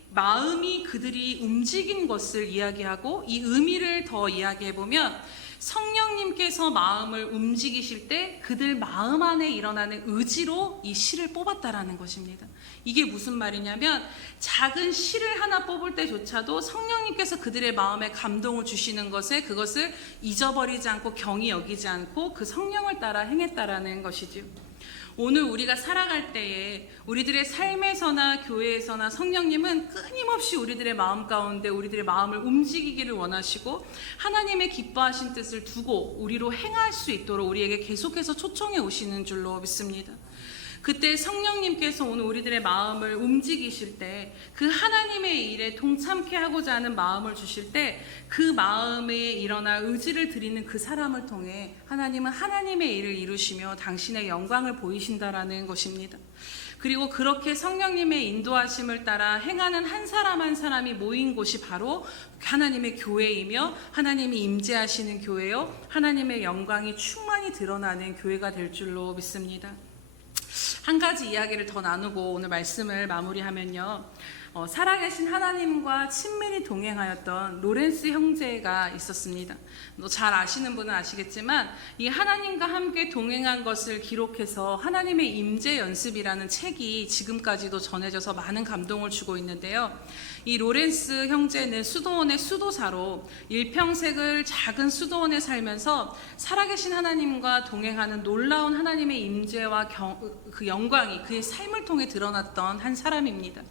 마음이 그들이 움직인 것을 이야기하고 이 의미를 더 이야기해보면 성령님께서 마음을 움직이실 때 그들 마음 안에 일어나는 의지로 이 실을 뽑았다라는 것입니다. 이게 무슨 말이냐면 작은 실을 하나 뽑을 때조차도 성령님께서 그들의 마음에 감동을 주시는 것에 그것을 잊어버리지 않고 경히 여기지 않고 그 성령을 따라 행했다라는 것이지요. 오늘 우리가 살아갈 때에 우리들의 삶에서나 교회에서나 성령님은 끊임없이 우리들의 마음 가운데 우리들의 마음을 움직이기를 원하시고 하나님의 기뻐하신 뜻을 두고 우리로 행할 수 있도록 우리에게 계속해서 초청해 오시는 줄로 믿습니다. 그때 성령님께서 오늘 우리들의 마음을 움직이실 때 그 하나님의 일에 동참케 하고자 하는 마음을 주실 때 그 마음에 일어나 의지를 드리는 그 사람을 통해 하나님은 하나님의 일을 이루시며 당신의 영광을 보이신다라는 것입니다. 그리고 그렇게 성령님의 인도하심을 따라 행하는 한 사람 한 사람이 모인 곳이 바로 하나님의 교회이며 하나님이 임재하시는 교회요 하나님의 영광이 충만히 드러나는 교회가 될 줄로 믿습니다. 한 가지 이야기를 더 나누고 오늘 말씀을 마무리하면요. 살아계신 하나님과 친밀히 동행하였던 로렌스 형제가 있었습니다. 잘 아시는 분은 아시겠지만 이 하나님과 함께 동행한 것을 기록해서 하나님의 임재 연습이라는 책이 지금까지도 전해져서 많은 감동을 주고 있는데요. 이 로렌스 형제는 수도원의 수도사로 일평생을 작은 수도원에 살면서 살아계신 하나님과 동행하는 놀라운 하나님의 임재와 그 영광이 그의 삶을 통해 드러났던 한 사람입니다.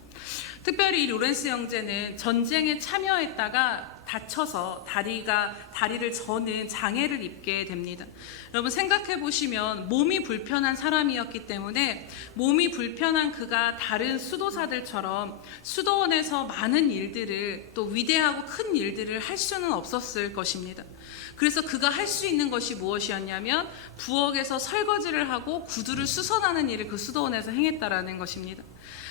특별히 이 로렌스 형제는 전쟁에 참여했다가 다쳐서 다리를 저는 장애를 입게 됩니다. 여러분 생각해 보시면 몸이 불편한 사람이었기 때문에 몸이 불편한 그가 다른 수도사들처럼 수도원에서 많은 일들을 또 위대하고 큰 일들을 할 수는 없었을 것입니다. 그래서 그가 할 수 있는 것이 무엇이었냐면 부엌에서 설거지를 하고 구두를 수선하는 일을 그 수도원에서 행했다라는 것입니다.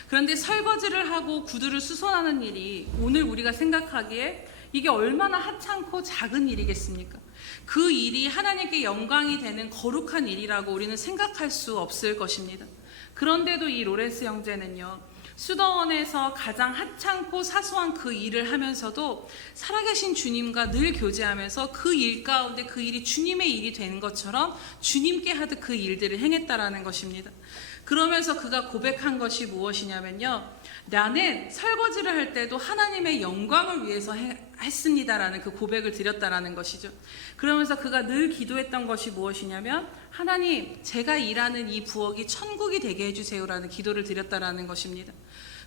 그런데 설거지를 하고 구두를 수선하는 일이 오늘 우리가 생각하기에 이게 얼마나 하찮고 작은 일이겠습니까? 그 일이 하나님께 영광이 되는 거룩한 일이라고 우리는 생각할 수 없을 것입니다. 그런데도 이 로렌스 형제는요, 수도원에서 가장 하찮고 사소한 그 일을 하면서도 살아계신 주님과 늘 교제하면서 그 일 가운데 그 일이 주님의 일이 되는 것처럼 주님께 하듯 그 일들을 행했다라는 것입니다. 그러면서 그가 고백한 것이 무엇이냐면요, 나는 설거지를 할 때도 하나님의 영광을 위해서 했습니다라는 그 고백을 드렸다라는 것이죠. 그러면서 그가 늘 기도했던 것이 무엇이냐면 하나님, 제가 일하는 이 부엌이 천국이 되게 해주세요라는 기도를 드렸다라는 것입니다.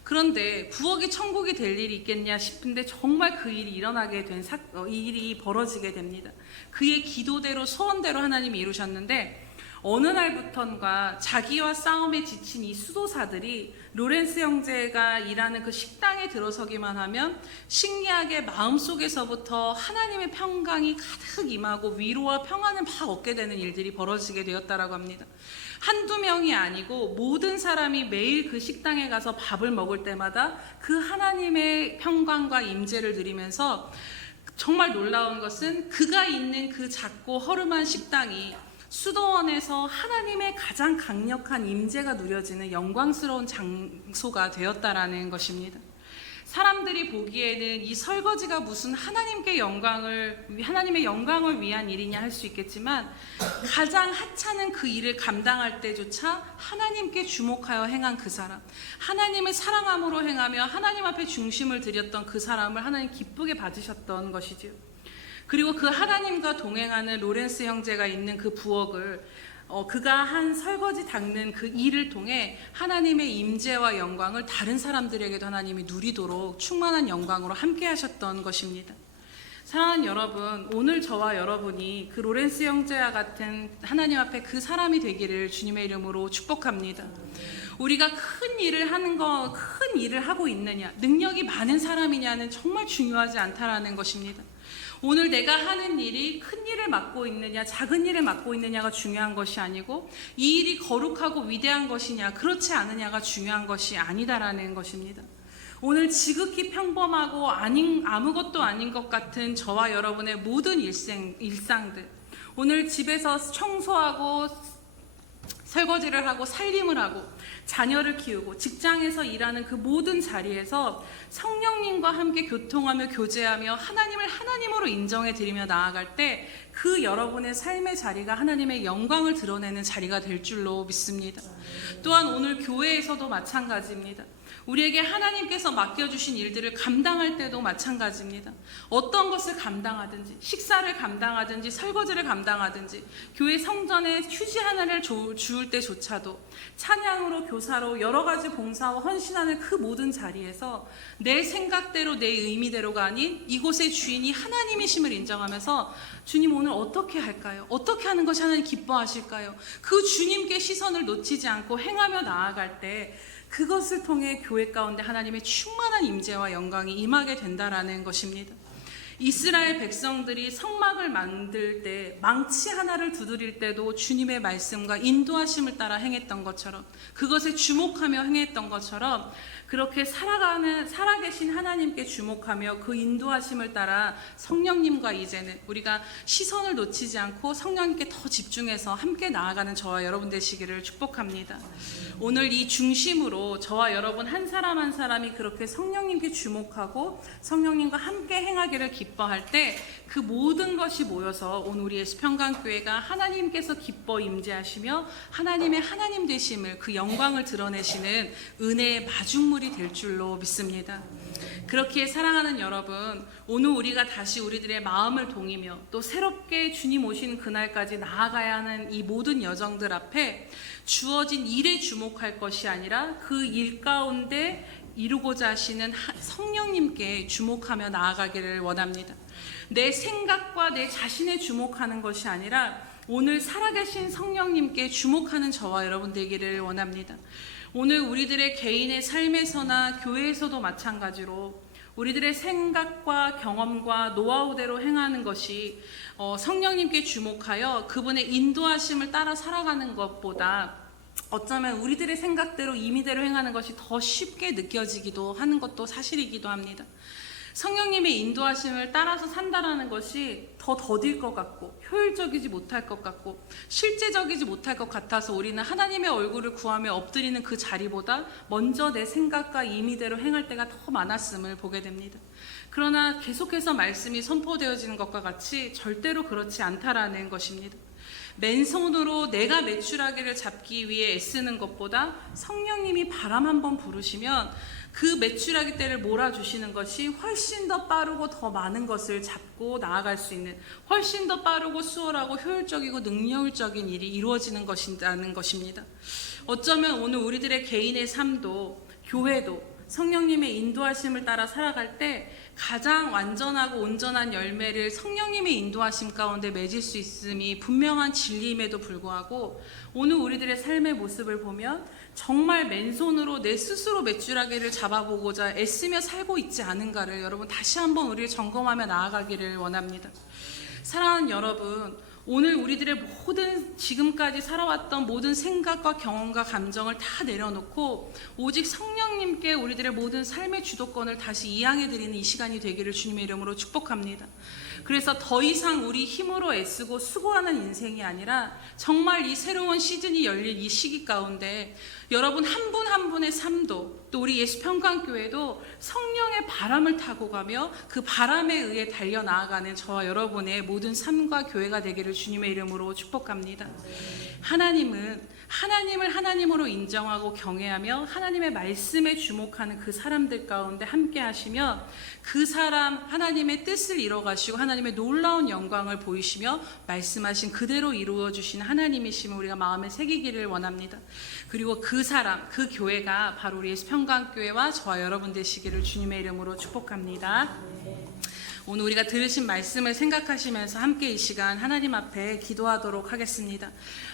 그런데 부엌이 천국이 될 일이 있겠냐 싶은데 정말 그 일이 일어나게 된 일이 벌어지게 됩니다. 그의 기도대로 소원대로 하나님이 이루셨는데 어느 날부턴가 자기와 싸움에 지친 이 수도사들이 로렌스 형제가 일하는 그 식당에 들어서기만 하면 신기하게 마음속에서부터 하나님의 평강이 가득 임하고 위로와 평안을 막 얻게 되는 일들이 벌어지게 되었다라고 합니다. 한두 명이 아니고 모든 사람이 매일 그 식당에 가서 밥을 먹을 때마다 그 하나님의 평강과 임재를 누리면서 정말 놀라운 것은 그가 있는 그 작고 허름한 식당이 수도원에서 하나님의 가장 강력한 임재가 누려지는 영광스러운 장소가 되었다라는 것입니다. 사람들이 보기에는 이 설거지가 무슨 하나님의 영광을 위한 일이냐 할 수 있겠지만 가장 하찮은 그 일을 감당할 때조차 하나님께 주목하여 행한 그 사람, 하나님을 사랑함으로 행하며 하나님 앞에 중심을 드렸던 그 사람을 하나님 기쁘게 받으셨던 것이지요. 그리고 그 하나님과 동행하는 로렌스 형제가 있는 그 부엌을 그가 한 설거지 닦는 그 일을 통해 하나님의 임재와 영광을 다른 사람들에게도 하나님이 누리도록 충만한 영광으로 함께 하셨던 것입니다. 사랑하는 여러분, 오늘 저와 여러분이 그 로렌스 형제와 같은 하나님 앞에 그 사람이 되기를 주님의 이름으로 축복합니다. 우리가 큰 일을 하고 있느냐, 능력이 많은 사람이냐는 정말 중요하지 않다라는 것입니다. 오늘 내가 하는 일이 큰 일을 맡고 있느냐 작은 일을 맡고 있느냐가 중요한 것이 아니고 이 일이 거룩하고 위대한 것이냐 그렇지 않으냐가 중요한 것이 아니다라는 것입니다. 오늘 지극히 평범하고 아무것도 아닌 것 같은 저와 여러분의 모든 일상들, 오늘 집에서 청소하고 설거지를 하고 살림을 하고 자녀를 키우고 직장에서 일하는 그 모든 자리에서 성령님과 함께 교통하며 교제하며 하나님을 하나님으로 인정해 드리며 나아갈 때 그 여러분의 삶의 자리가 하나님의 영광을 드러내는 자리가 될 줄로 믿습니다. 또한 오늘 교회에서도 마찬가지입니다. 우리에게 하나님께서 맡겨주신 일들을 감당할 때도 마찬가지입니다. 어떤 것을 감당하든지 식사를 감당하든지 설거지를 감당하든지 교회 성전에 휴지 하나를 주울 때조차도 찬양으로 교사로 여러 가지 봉사와 헌신하는 그 모든 자리에서 내 생각대로 내 의미대로가 아닌 이곳의 주인이 하나님이심을 인정하면서 주님 오늘 어떻게 할까요? 어떻게 하는 것이 하나님 기뻐하실까요? 그 주님께 시선을 놓치지 않고 행하며 나아갈 때 그것을 통해 교회 가운데 하나님의 충만한 임재와 영광이 임하게 된다라는 것입니다. 이스라엘 백성들이 성막을 만들 때 망치 하나를 두드릴 때도 주님의 말씀과 인도하심을 따라 행했던 것처럼 그것에 주목하며 행했던 것처럼 그렇게 살아계신 하나님께 주목하며 그 인도하심을 따라 성령님과 이제는 우리가 시선을 놓치지 않고 성령님께 더 집중해서 함께 나아가는 저와 여러분 되시기를 축복합니다. 오늘 이 중심으로 저와 여러분 한 사람 한 사람이 그렇게 성령님께 주목하고 성령님과 함께 행하기를 기뻐할 때 그 모든 것이 모여서 오늘 우리 예수평강교회가 하나님께서 기뻐 임재하시며 하나님의 하나님 되심을 그 영광을 드러내시는 은혜의 마중물이 될 줄로 믿습니다. 그렇기에 사랑하는 여러분, 오늘 우리가 다시 우리들의 마음을 동이며 또 새롭게 주님 오시는 그날까지 나아가야 하는 이 모든 여정들 앞에 주어진 일에 주목할 것이 아니라 그 일 가운데 이루고자 하시는 성령님께 주목하며 나아가기를 원합니다. 내 생각과 내 자신에 주목하는 것이 아니라 오늘 살아계신 성령님께 주목하는 저와 여러분 되기를 원합니다. 오늘 우리들의 개인의 삶에서나 교회에서도 마찬가지로 우리들의 생각과 경험과 노하우대로 행하는 것이 성령님께 주목하여 그분의 인도하심을 따라 살아가는 것보다 어쩌면 우리들의 생각대로 임의대로 행하는 것이 더 쉽게 느껴지기도 하는 것도 사실이기도 합니다. 성령님의 인도하심을 따라서 산다라는 것이 더 더딜 것 같고 효율적이지 못할 것 같고 실제적이지 못할 것 같아서 우리는 하나님의 얼굴을 구하며 엎드리는 그 자리보다 먼저 내 생각과 임의대로 행할 때가 더 많았음을 보게 됩니다. 그러나 계속해서 말씀이 선포되어지는 것과 같이 절대로 그렇지 않다라는 것입니다. 맨손으로 내가 매출하기를 잡기 위해 애쓰는 것보다 성령님이 바람 한번 부르시면 그 매출하기 때를 몰아주시는 것이 훨씬 더 빠르고 더 많은 것을 잡고 나아갈 수 있는 훨씬 더 빠르고 수월하고 효율적이고 능률적인 일이 이루어지는 것이라는 것입니다. 어쩌면 오늘 우리들의 개인의 삶도 교회도 성령님의 인도하심을 따라 살아갈 때 가장 완전하고 온전한 열매를 성령님의 인도하심 가운데 맺을 수 있음이 분명한 진리임에도 불구하고 오늘 우리들의 삶의 모습을 보면 정말 맨손으로 내 스스로 메추라기를 잡아보고자 애쓰며 살고 있지 않은가를 여러분 다시 한번 우리를 점검하며 나아가기를 원합니다. 사랑하는 여러분, 오늘 우리들의 모든 지금까지 살아왔던 모든 생각과 경험과 감정을 다 내려놓고 오직 성령님께 우리들의 모든 삶의 주도권을 다시 이양해드리는 이 시간이 되기를 주님의 이름으로 축복합니다. 그래서 더 이상 우리 힘으로 애쓰고 수고하는 인생이 아니라 정말 이 새로운 시즌이 열릴 이 시기 가운데 여러분 한 분 한 분의 삶도 또 우리 예수평강교회도 성령의 바람을 타고 가며 그 바람에 의해 달려나아가는 저와 여러분의 모든 삶과 교회가 되기를 주님의 이름으로 축복합니다. 하나님을 하나님으로 인정하고 경외하며 하나님의 말씀에 주목하는 그 사람들 가운데 함께 하시며 그 사람 하나님의 뜻을 이뤄가시고 하나님의 놀라운 영광을 보이시며 말씀하신 그대로 이루어 주신 하나님이심을 우리가 마음에 새기기를 원합니다. 그리고 그 사람, 그 교회가 바로 우리 예수평강교회와 저와 여러분 되시기를 주님의 이름으로 축복합니다. 오늘 우리가 들으신 말씀을 생각하시면서 함께 이 시간 하나님 앞에 기도하도록 하겠습니다.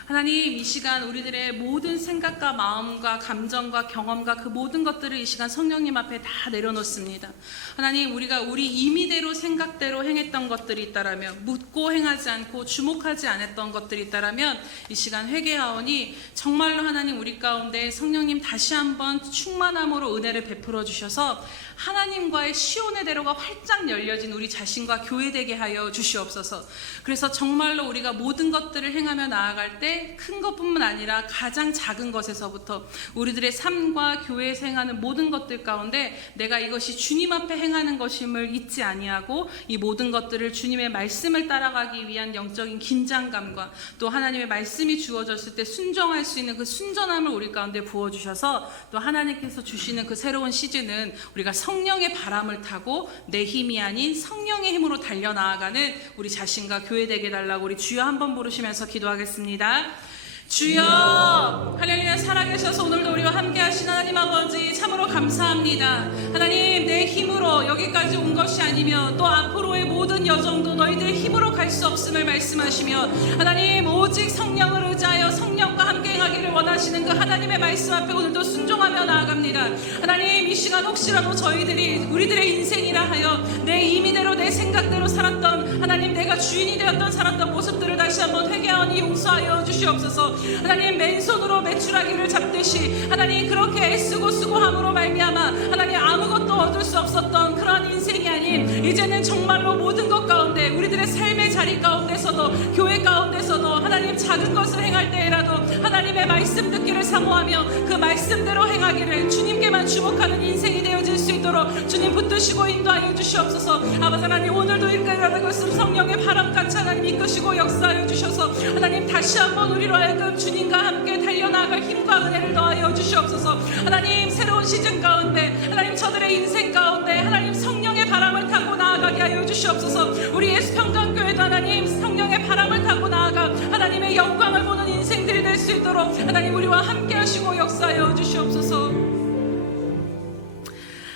하나님, 이 시간 우리들의 모든 생각과 마음과 감정과 경험과 그 모든 것들을 이 시간 성령님 앞에 다 내려놓습니다. 하나님, 우리가 우리 임의대로 생각대로 행했던 것들이 있다라면, 묻고 행하지 않고 주목하지 않았던 것들이 있다라면 이 시간 회개하오니 정말로 하나님 우리 가운데 성령님 다시 한번 충만함으로 은혜를 베풀어 주셔서 하나님과의 시온의 대로가 활짝 열려진 우리 자신과 교회되게 하여 주시옵소서. 그래서 정말로 우리가 모든 것들을 행하며 나아갈 때 큰 것뿐만 아니라 가장 작은 것에서부터 우리들의 삶과 교회에서 행하는 모든 것들 가운데 내가 이것이 주님 앞에 행하는 것임을 잊지 아니하고 이 모든 것들을 주님의 말씀을 따라가기 위한 영적인 긴장감과 또 하나님의 말씀이 주어졌을 때 순종할 수 있는 그 순전함을 우리 가운데 부어주셔서 또 하나님께서 주시는 그 새로운 시즌은 우리가 성령의 바람을 타고 내 힘이 아닌 성령의 힘으로 달려나아가는 우리 자신과 교회 되게 달라고 우리 주여 한번 부르시면서 기도하겠습니다. 주여, 할렐루야. 살아계셔서 오늘도 우리와 함께 하신 하나님 아버지 참으로 감사합니다. 하나님, 내 힘으로 여기까지 온 것이 아니며 또 앞으로의 모든 여정도 너희들의 힘으로 갈 수 없음을 말씀하시며 하나님, 오직 성령을 의지하여 성령과 함께 행하기를 원하시는 그 하나님의 말씀 앞에 오늘도 순종하며 나아갑니다. 하나님, 이 시간 혹시라도 저희들이 우리들의 인생이라 하여 내 임의대로 내 생각대로 살았던 하나님, 내가 주인이 되었던 살았던 모습들을 다시 한번 회개하오니 용서하여 주시옵소서. 하나님, 맨손으로 메추라기를 잡듯이 하나님 그렇게 애쓰고 수고함으로 말미암아 하나님 아무것도 얻을 수 없었던 그러한 인생이 아닌 이제는 정말로 모든 것 가운데 우리들의 삶의 자리 가운데서도 교회 가운데서도 하나님 작은 것을 행할 때라도 하나님의 말씀 듣기를 사모하며 그 말씀대로 행하기를 주님께만 주목하는 인생이 되어질 수 있도록 주님 붙드시고 인도하여 주시옵소서. 아버지 하나님, 오늘도 일까지라는 것은 성령의 바람같이 하나님 이끄시고 역사하여 주셔서 하나님 다시 한번 우리로 하여금 주님과 함께 달려나갈 힘과 은혜를 더하여 주시옵소서. 하나님, 새로운 시즌 가운데 하나님 저들의 인생 가운데 하나님 성령의 바람을 타고 나아가게 하여 주시옵소서. 우리 예수평강교회도 하나님 성령의 바람을 타고 나아가 하나님의 영광을 보는 인생들이 될 수 있도록 하나님 우리와 함께 하시고 역사하여 주시옵소서.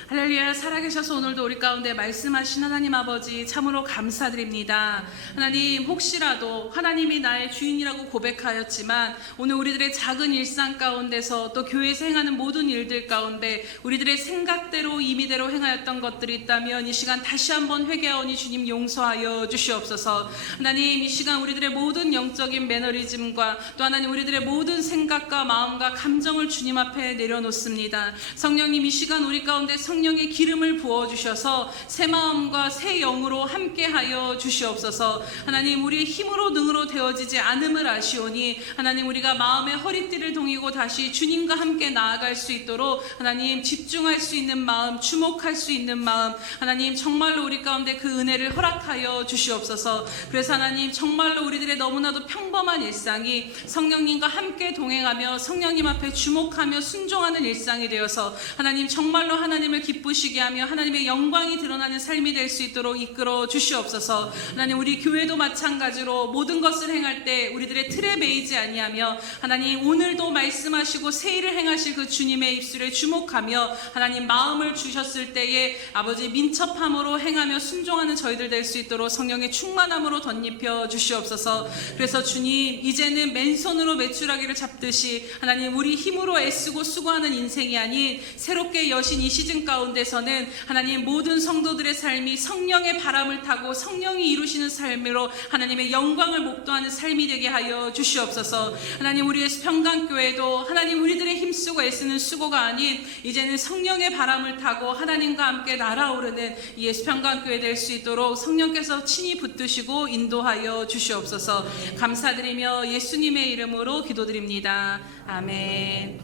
할렐루야. 살아계셔서 오늘도 우리 가운데 말씀하신 하나님 아버지 참으로 감사드립니다. 하나님, 혹시라도 하나님이 나의 주인이라고 고백하였지만 오늘 우리들의 작은 일상 가운데서 또 교회에서 행하는 모든 일들 가운데 우리들의 생각대로 임의대로 행하였던 것들이 있다면 이 시간 다시 한번 회개하오니 주님 용서하여 주시옵소서. 하나님, 이 시간 우리들의 모든 영적인 매너리즘과 또 하나님 우리들의 모든 생각과 마음과 감정을 주님 앞에 내려놓습니다. 성령님, 이 시간 우리 가운데 성령의 기름을 부어주셔서 새 마음과 새 영으로 함께하여 주시옵소서. 하나님, 우리의 힘으로 능으로 되어지지 않음을 아시오니 하나님 우리가 마음의 허리띠를 동이고 다시 주님과 함께 나아갈 수 있도록 하나님 집중할 수 있는 마음, 주목할 수 있는 마음, 하나님 정말로 우리 가운데 그 은혜를 허락하여 주시옵소서. 그래서 하나님 정말로 우리들의 너무나도 평범한 일상이 성령님과 함께 동행하며 성령님 앞에 주목하며 순종하는 일상이 되어서 하나님 정말로 하나님을 기쁘게 기쁘시게 하며 하나님의 영광이 드러나는 삶이 될 수 있도록 이끌어 주시옵소서. 하나님, 우리 교회도 마찬가지로 모든 것을 행할 때 우리들의 틀에 매이지 아니하며 하나님, 오늘도 말씀하시고 새 일을 행하실 그 주님의 입술에 주목하며 하나님, 마음을 주셨을 때에 아버지 민첩함으로 행하며 순종하는 저희들 될 수 있도록 성령의 충만함으로 덧입혀 주시옵소서. 그래서 주님, 이제는 맨손으로 메추라기를 잡듯이 하나님, 우리 힘으로 애쓰고 수고하는 인생이 아닌 새롭게 여신 이 시즌 가운데서는 하나님, 모든 성도들의 삶이 성령의 바람을 타고 성령이 이루시는 삶으로 하나님의 영광을 목도하는 삶이 되게 하여 주시옵소서. 하나님, 우리의 평강교회도 하나님, 우리들의 힘쓰고 애쓰는 수고가 아닌 이제는 성령의 바람을 타고 하나님과 함께 날아오르는 예수 평강교회 될 수 있도록 성령께서 친히 붙드시고 인도하여 주시옵소서. 감사드리며 예수님의 이름으로 기도드립니다. 아멘.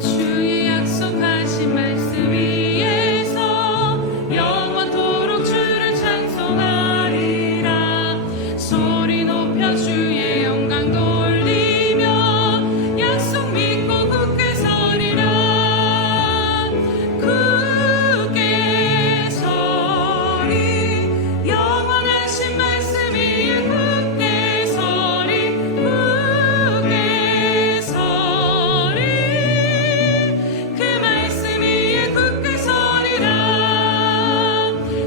주의 약속하신 말씀 위에서 영원토록 주를 찬송하리라. 소리 높여 주의 영광 돌리며 약속 믿고 굳게 서리라. 굳게 서리, 영원하신 말씀 위에 굳게 서리. 굳게 서리, 그 말씀 위에 굳게 서리라.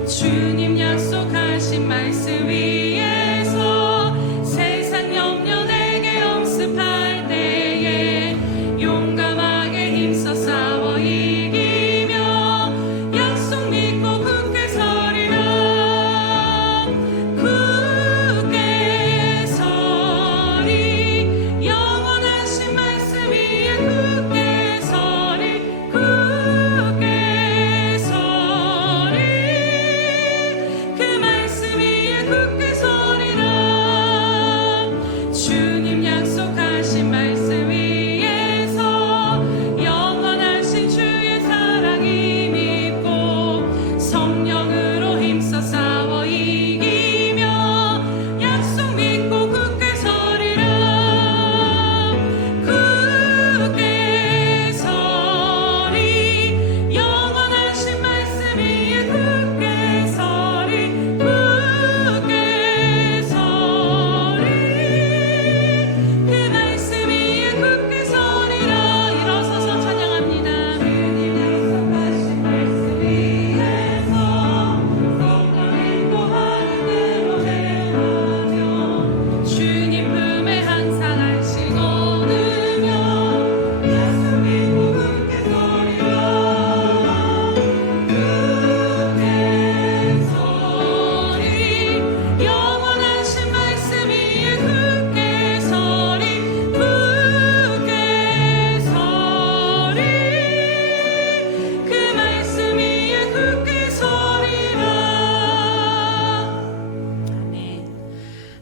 주님 약속하신 말씀 위에서 세상 염려 내게 엄습할 때에 용감하게 힘써 싸워 이기며 약속 믿고 굳게 서리라. 굳게 서리, 영원하신 말씀 위에 굳게 서리. 굳게 서리, 그 말씀 위에 굳게 서리라. 주님 약속하신 말씀 위에서 영원하신 주의 사랑이 믿고 성령으로 힘써 싸워 이기며 약속 믿고 굳게 서리라. 굳게 서리, 영원하신 말씀 위에 굳게 서리. 굳게 서리, 그 말씀 위에 굳게 서리라. 일어서서 찬양합니다. 주님 약속하신 말씀 위에서 성령 인도하는 대로 행하며 주님 품에 항상 안식 얻으며 약속 믿고 굳게 서리라. 굳게 서리, 영원하신 말씀 위에 굳게 서리. 굳게 서리, 그 말씀 위에 굳게 서리라. 아멘.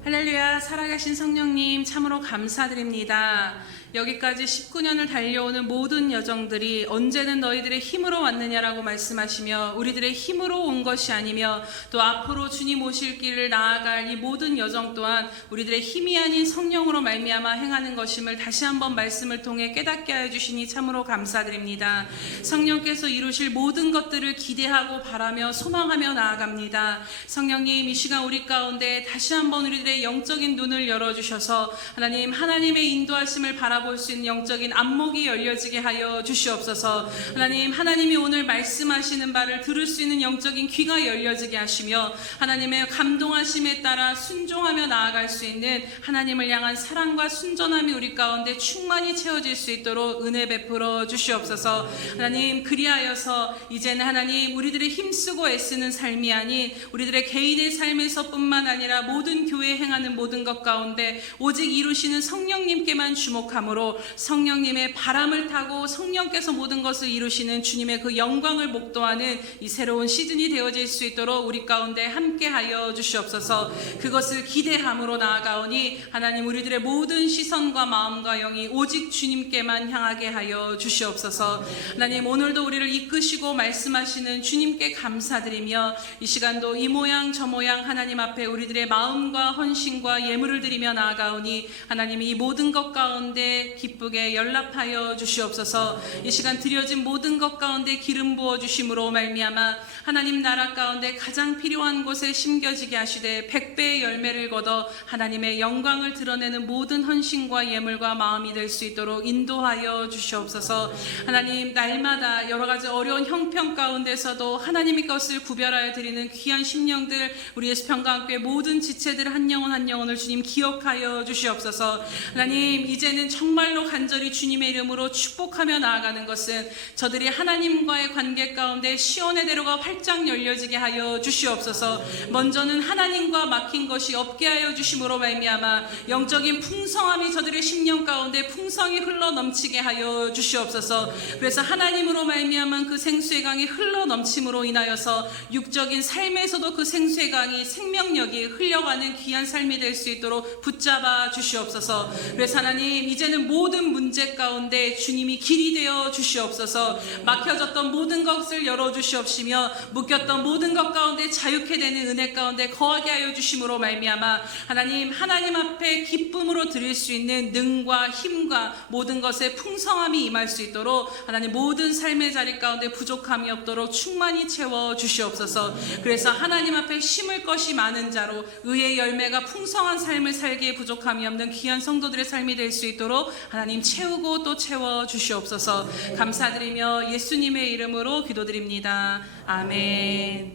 할렐루야. 살아계신 성령님, 참으로 감사드립니다. 여기까지 19년을 달려오는 모든 여정들이 언제는 너희들의 힘으로 왔느냐라고 말씀하시며 우리들의 힘으로 온 것이 아니며 또 앞으로 주님 오실 길을 나아갈 이 모든 여정 또한 우리들의 힘이 아닌 성령으로 말미암아 행하는 것임을 다시 한번 말씀을 통해 깨닫게 하여 주시니 참으로 감사드립니다. 성령께서 이루실 모든 것들을 기대하고 바라며 소망하며 나아갑니다. 성령님, 이 시간 우리 가운데 다시 한번 우리들의 영적인 눈을 열어주셔서 하나님의 인도하심을 바라볼 수 있는 영적인 안목이 열려지게 하여 주시옵소서. 하나님이 오늘 말씀하시는 바를 들을 수 있는 영적인 귀가 열려지게 하시며 하나님의 감동하심에 따라 순종하며 나아갈 수 있는 하나님을 향한 사랑과 순전함이 우리 가운데 충만히 채워질 수 있도록 은혜 베풀어 주시옵소서. 하나님, 그리하여서 이제는 하나님, 우리들의 힘쓰고 애쓰는 삶이 아닌 우리들의 개인의 삶에서 뿐만 아니라 모든 교회에 행하는 모든 것 가운데 오직 이루시는 성령님께만 주목함으로 기억함으로 성령님의 바람을 타고 성령께서 모든 것을 이루시는 주님의 그 영광을 목도하는 이 새로운 시즌이 되어질 수 있도록 우리 가운데 함께하여 주시옵소서. 그것을 기대함으로 나아가오니 하나님 우리들의 모든 시선과 마음과 영이 오직 주님께만 향하게 하여 주시옵소서. 하나님 오늘도 우리를 이끄시고 말씀하시는 주님께 감사드리며 이 시간도 이 모양 저 모양 하나님 앞에 우리들의 마음과 헌신과 예물을 드리며 나아가오니 하나님이 이 모든 것 가운데 기쁘게 연락하여 주시옵소서. 이 시간 드려진 모든 것 가운데 기름 부어 주심으로 말미암아 하나님 나라 가운데 가장 필요한 곳에 심겨지게 하시되 100배의 열매를 거둬 하나님의 영광을 드러내는 모든 헌신과 예물과 마음이 될 수 있도록 인도하여 주시옵소서. 하나님 날마다 여러 가지 어려운 형편 가운데서도 하나님의 것을 구별하여 드리는 귀한 심령들 우리 예수평강교회 모든 지체들 한 영혼 한 영혼을 주님 기억하여 주시옵소서. 하나님 이제는 정말로 간절히 주님의 이름으로 축복하며 나아가는 것은 저들이 하나님과의 관계 가운데 시온의 대로가 활짝 열려지게 하여 주시옵소서. 먼저는 하나님과 막힌 것이 없게 하여 주심으로 말미암아 영적인 풍성함이 저들의 심령 가운데 풍성히 흘러 넘치게 하여 주시옵소서. 그래서 하나님으로 말미암은 그 생수의 강이 흘러 넘침으로 인하여서 육적인 삶에서도 그 생수의 강이 생명력이 흘려가는 귀한 삶이 될 수 있도록 붙잡아 주시옵소서. 그래서 하나님 이제는 모든 문제 가운데 주님이 길이 되어 주시옵소서. 막혀졌던 모든 것을 열어 주시옵시며 묶였던 모든 것 가운데 자유케 되는 은혜 가운데 거하게 하여 주심으로 말미암아 하나님 앞에 기쁨으로 드릴 수 있는 능과 힘과 모든 것에 풍성함이 임할 수 있도록 하나님 모든 삶의 자리 가운데 부족함이 없도록 충만히 채워 주시옵소서. 그래서 하나님 앞에 심을 것이 많은 자로 의의 열매가 풍성한 삶을 살기에 부족함이 없는 귀한 성도들의 삶이 될 수 있도록 하나님 채우고 또 채워 주시옵소서. 감사드리며 예수님의 이름으로 기도드립니다. 아멘.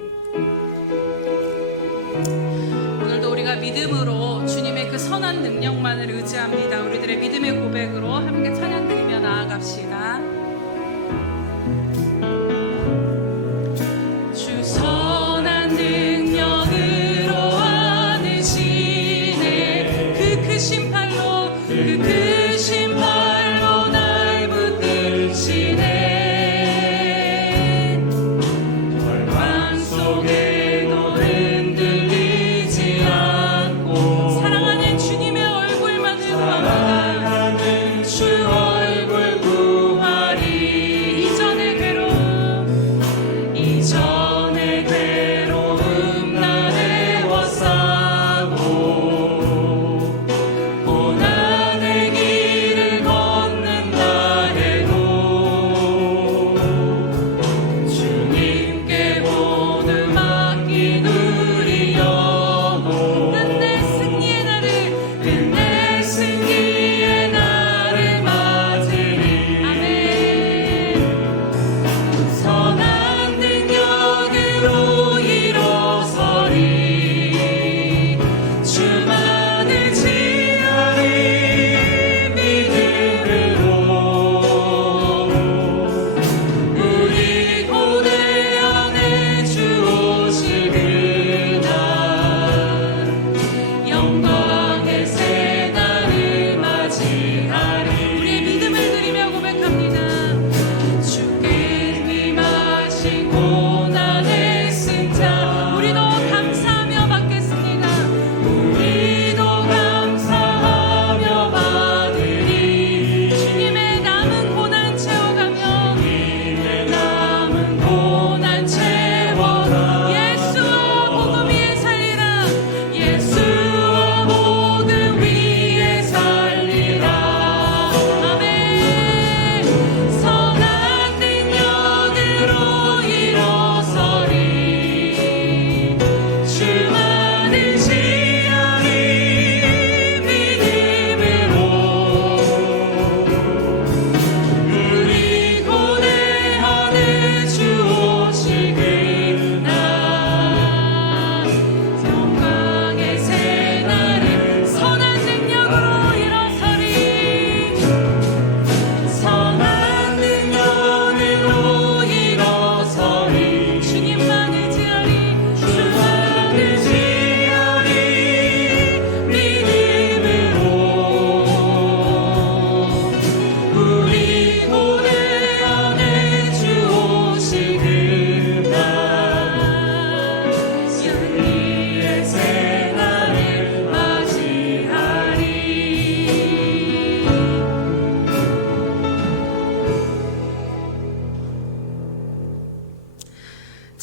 오늘도 우리가 믿음으로 주님의 그 선한 능력만을 의지합니다. 우리들의 믿음의 고백으로 함께 찬양 드리며 나아갑시다. 주 선한 능력으로 안으시네 그 크신 팔로 그 크신 팔로 날 붙드시네 절망 속에도 흔들리지 않고 사랑하는 주님의 얼굴만을 구합니다. 주 얼굴 구하여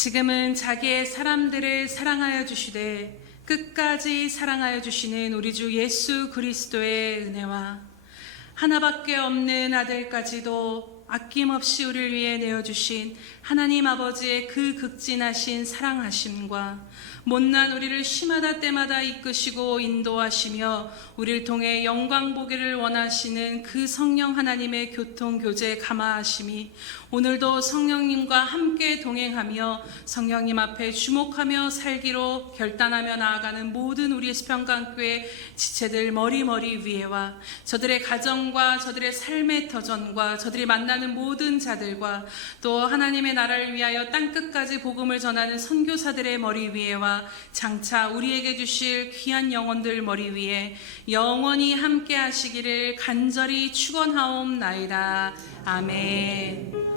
지금은 자기의 사람들을 사랑하여 주시되 끝까지 사랑하여 주시는 우리 주 예수 그리스도의 은혜와 하나밖에 없는 아들까지도 아낌없이 우리를 위해 내어주신 하나님 아버지의 그 극진하신 사랑하심과 못난 우리를 시마다 때마다 이끄시고 인도하시며 우리를 통해 영광 보기를 원하시는 그 성령 하나님의 교통교제 감화하심이 오늘도 성령님과 함께 동행하며 성령님 앞에 주목하며 살기로 결단하며 나아가는 모든 우리 수평강교회 지체들 머리 위에와 저들의 가정과 저들의 삶의 터전과 저들이 만나는 모든 자들과 또 하나님의 나라를 위하여 땅끝까지 복음을 전하는 선교사들의 머리 위에와 장차 우리에게 주실 귀한 영혼들 머리 위에 영원히 함께 하시기를 간절히 축원하옵나이다. 아멘.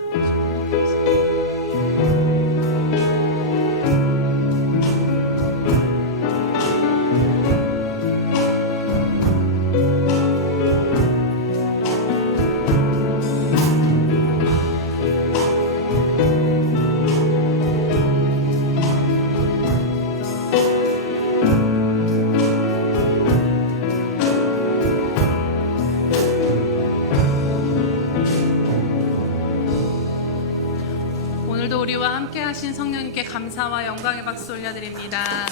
오늘도 우리와 함께 하신 성령님께 감사와 영광의 박수 올려드립니다.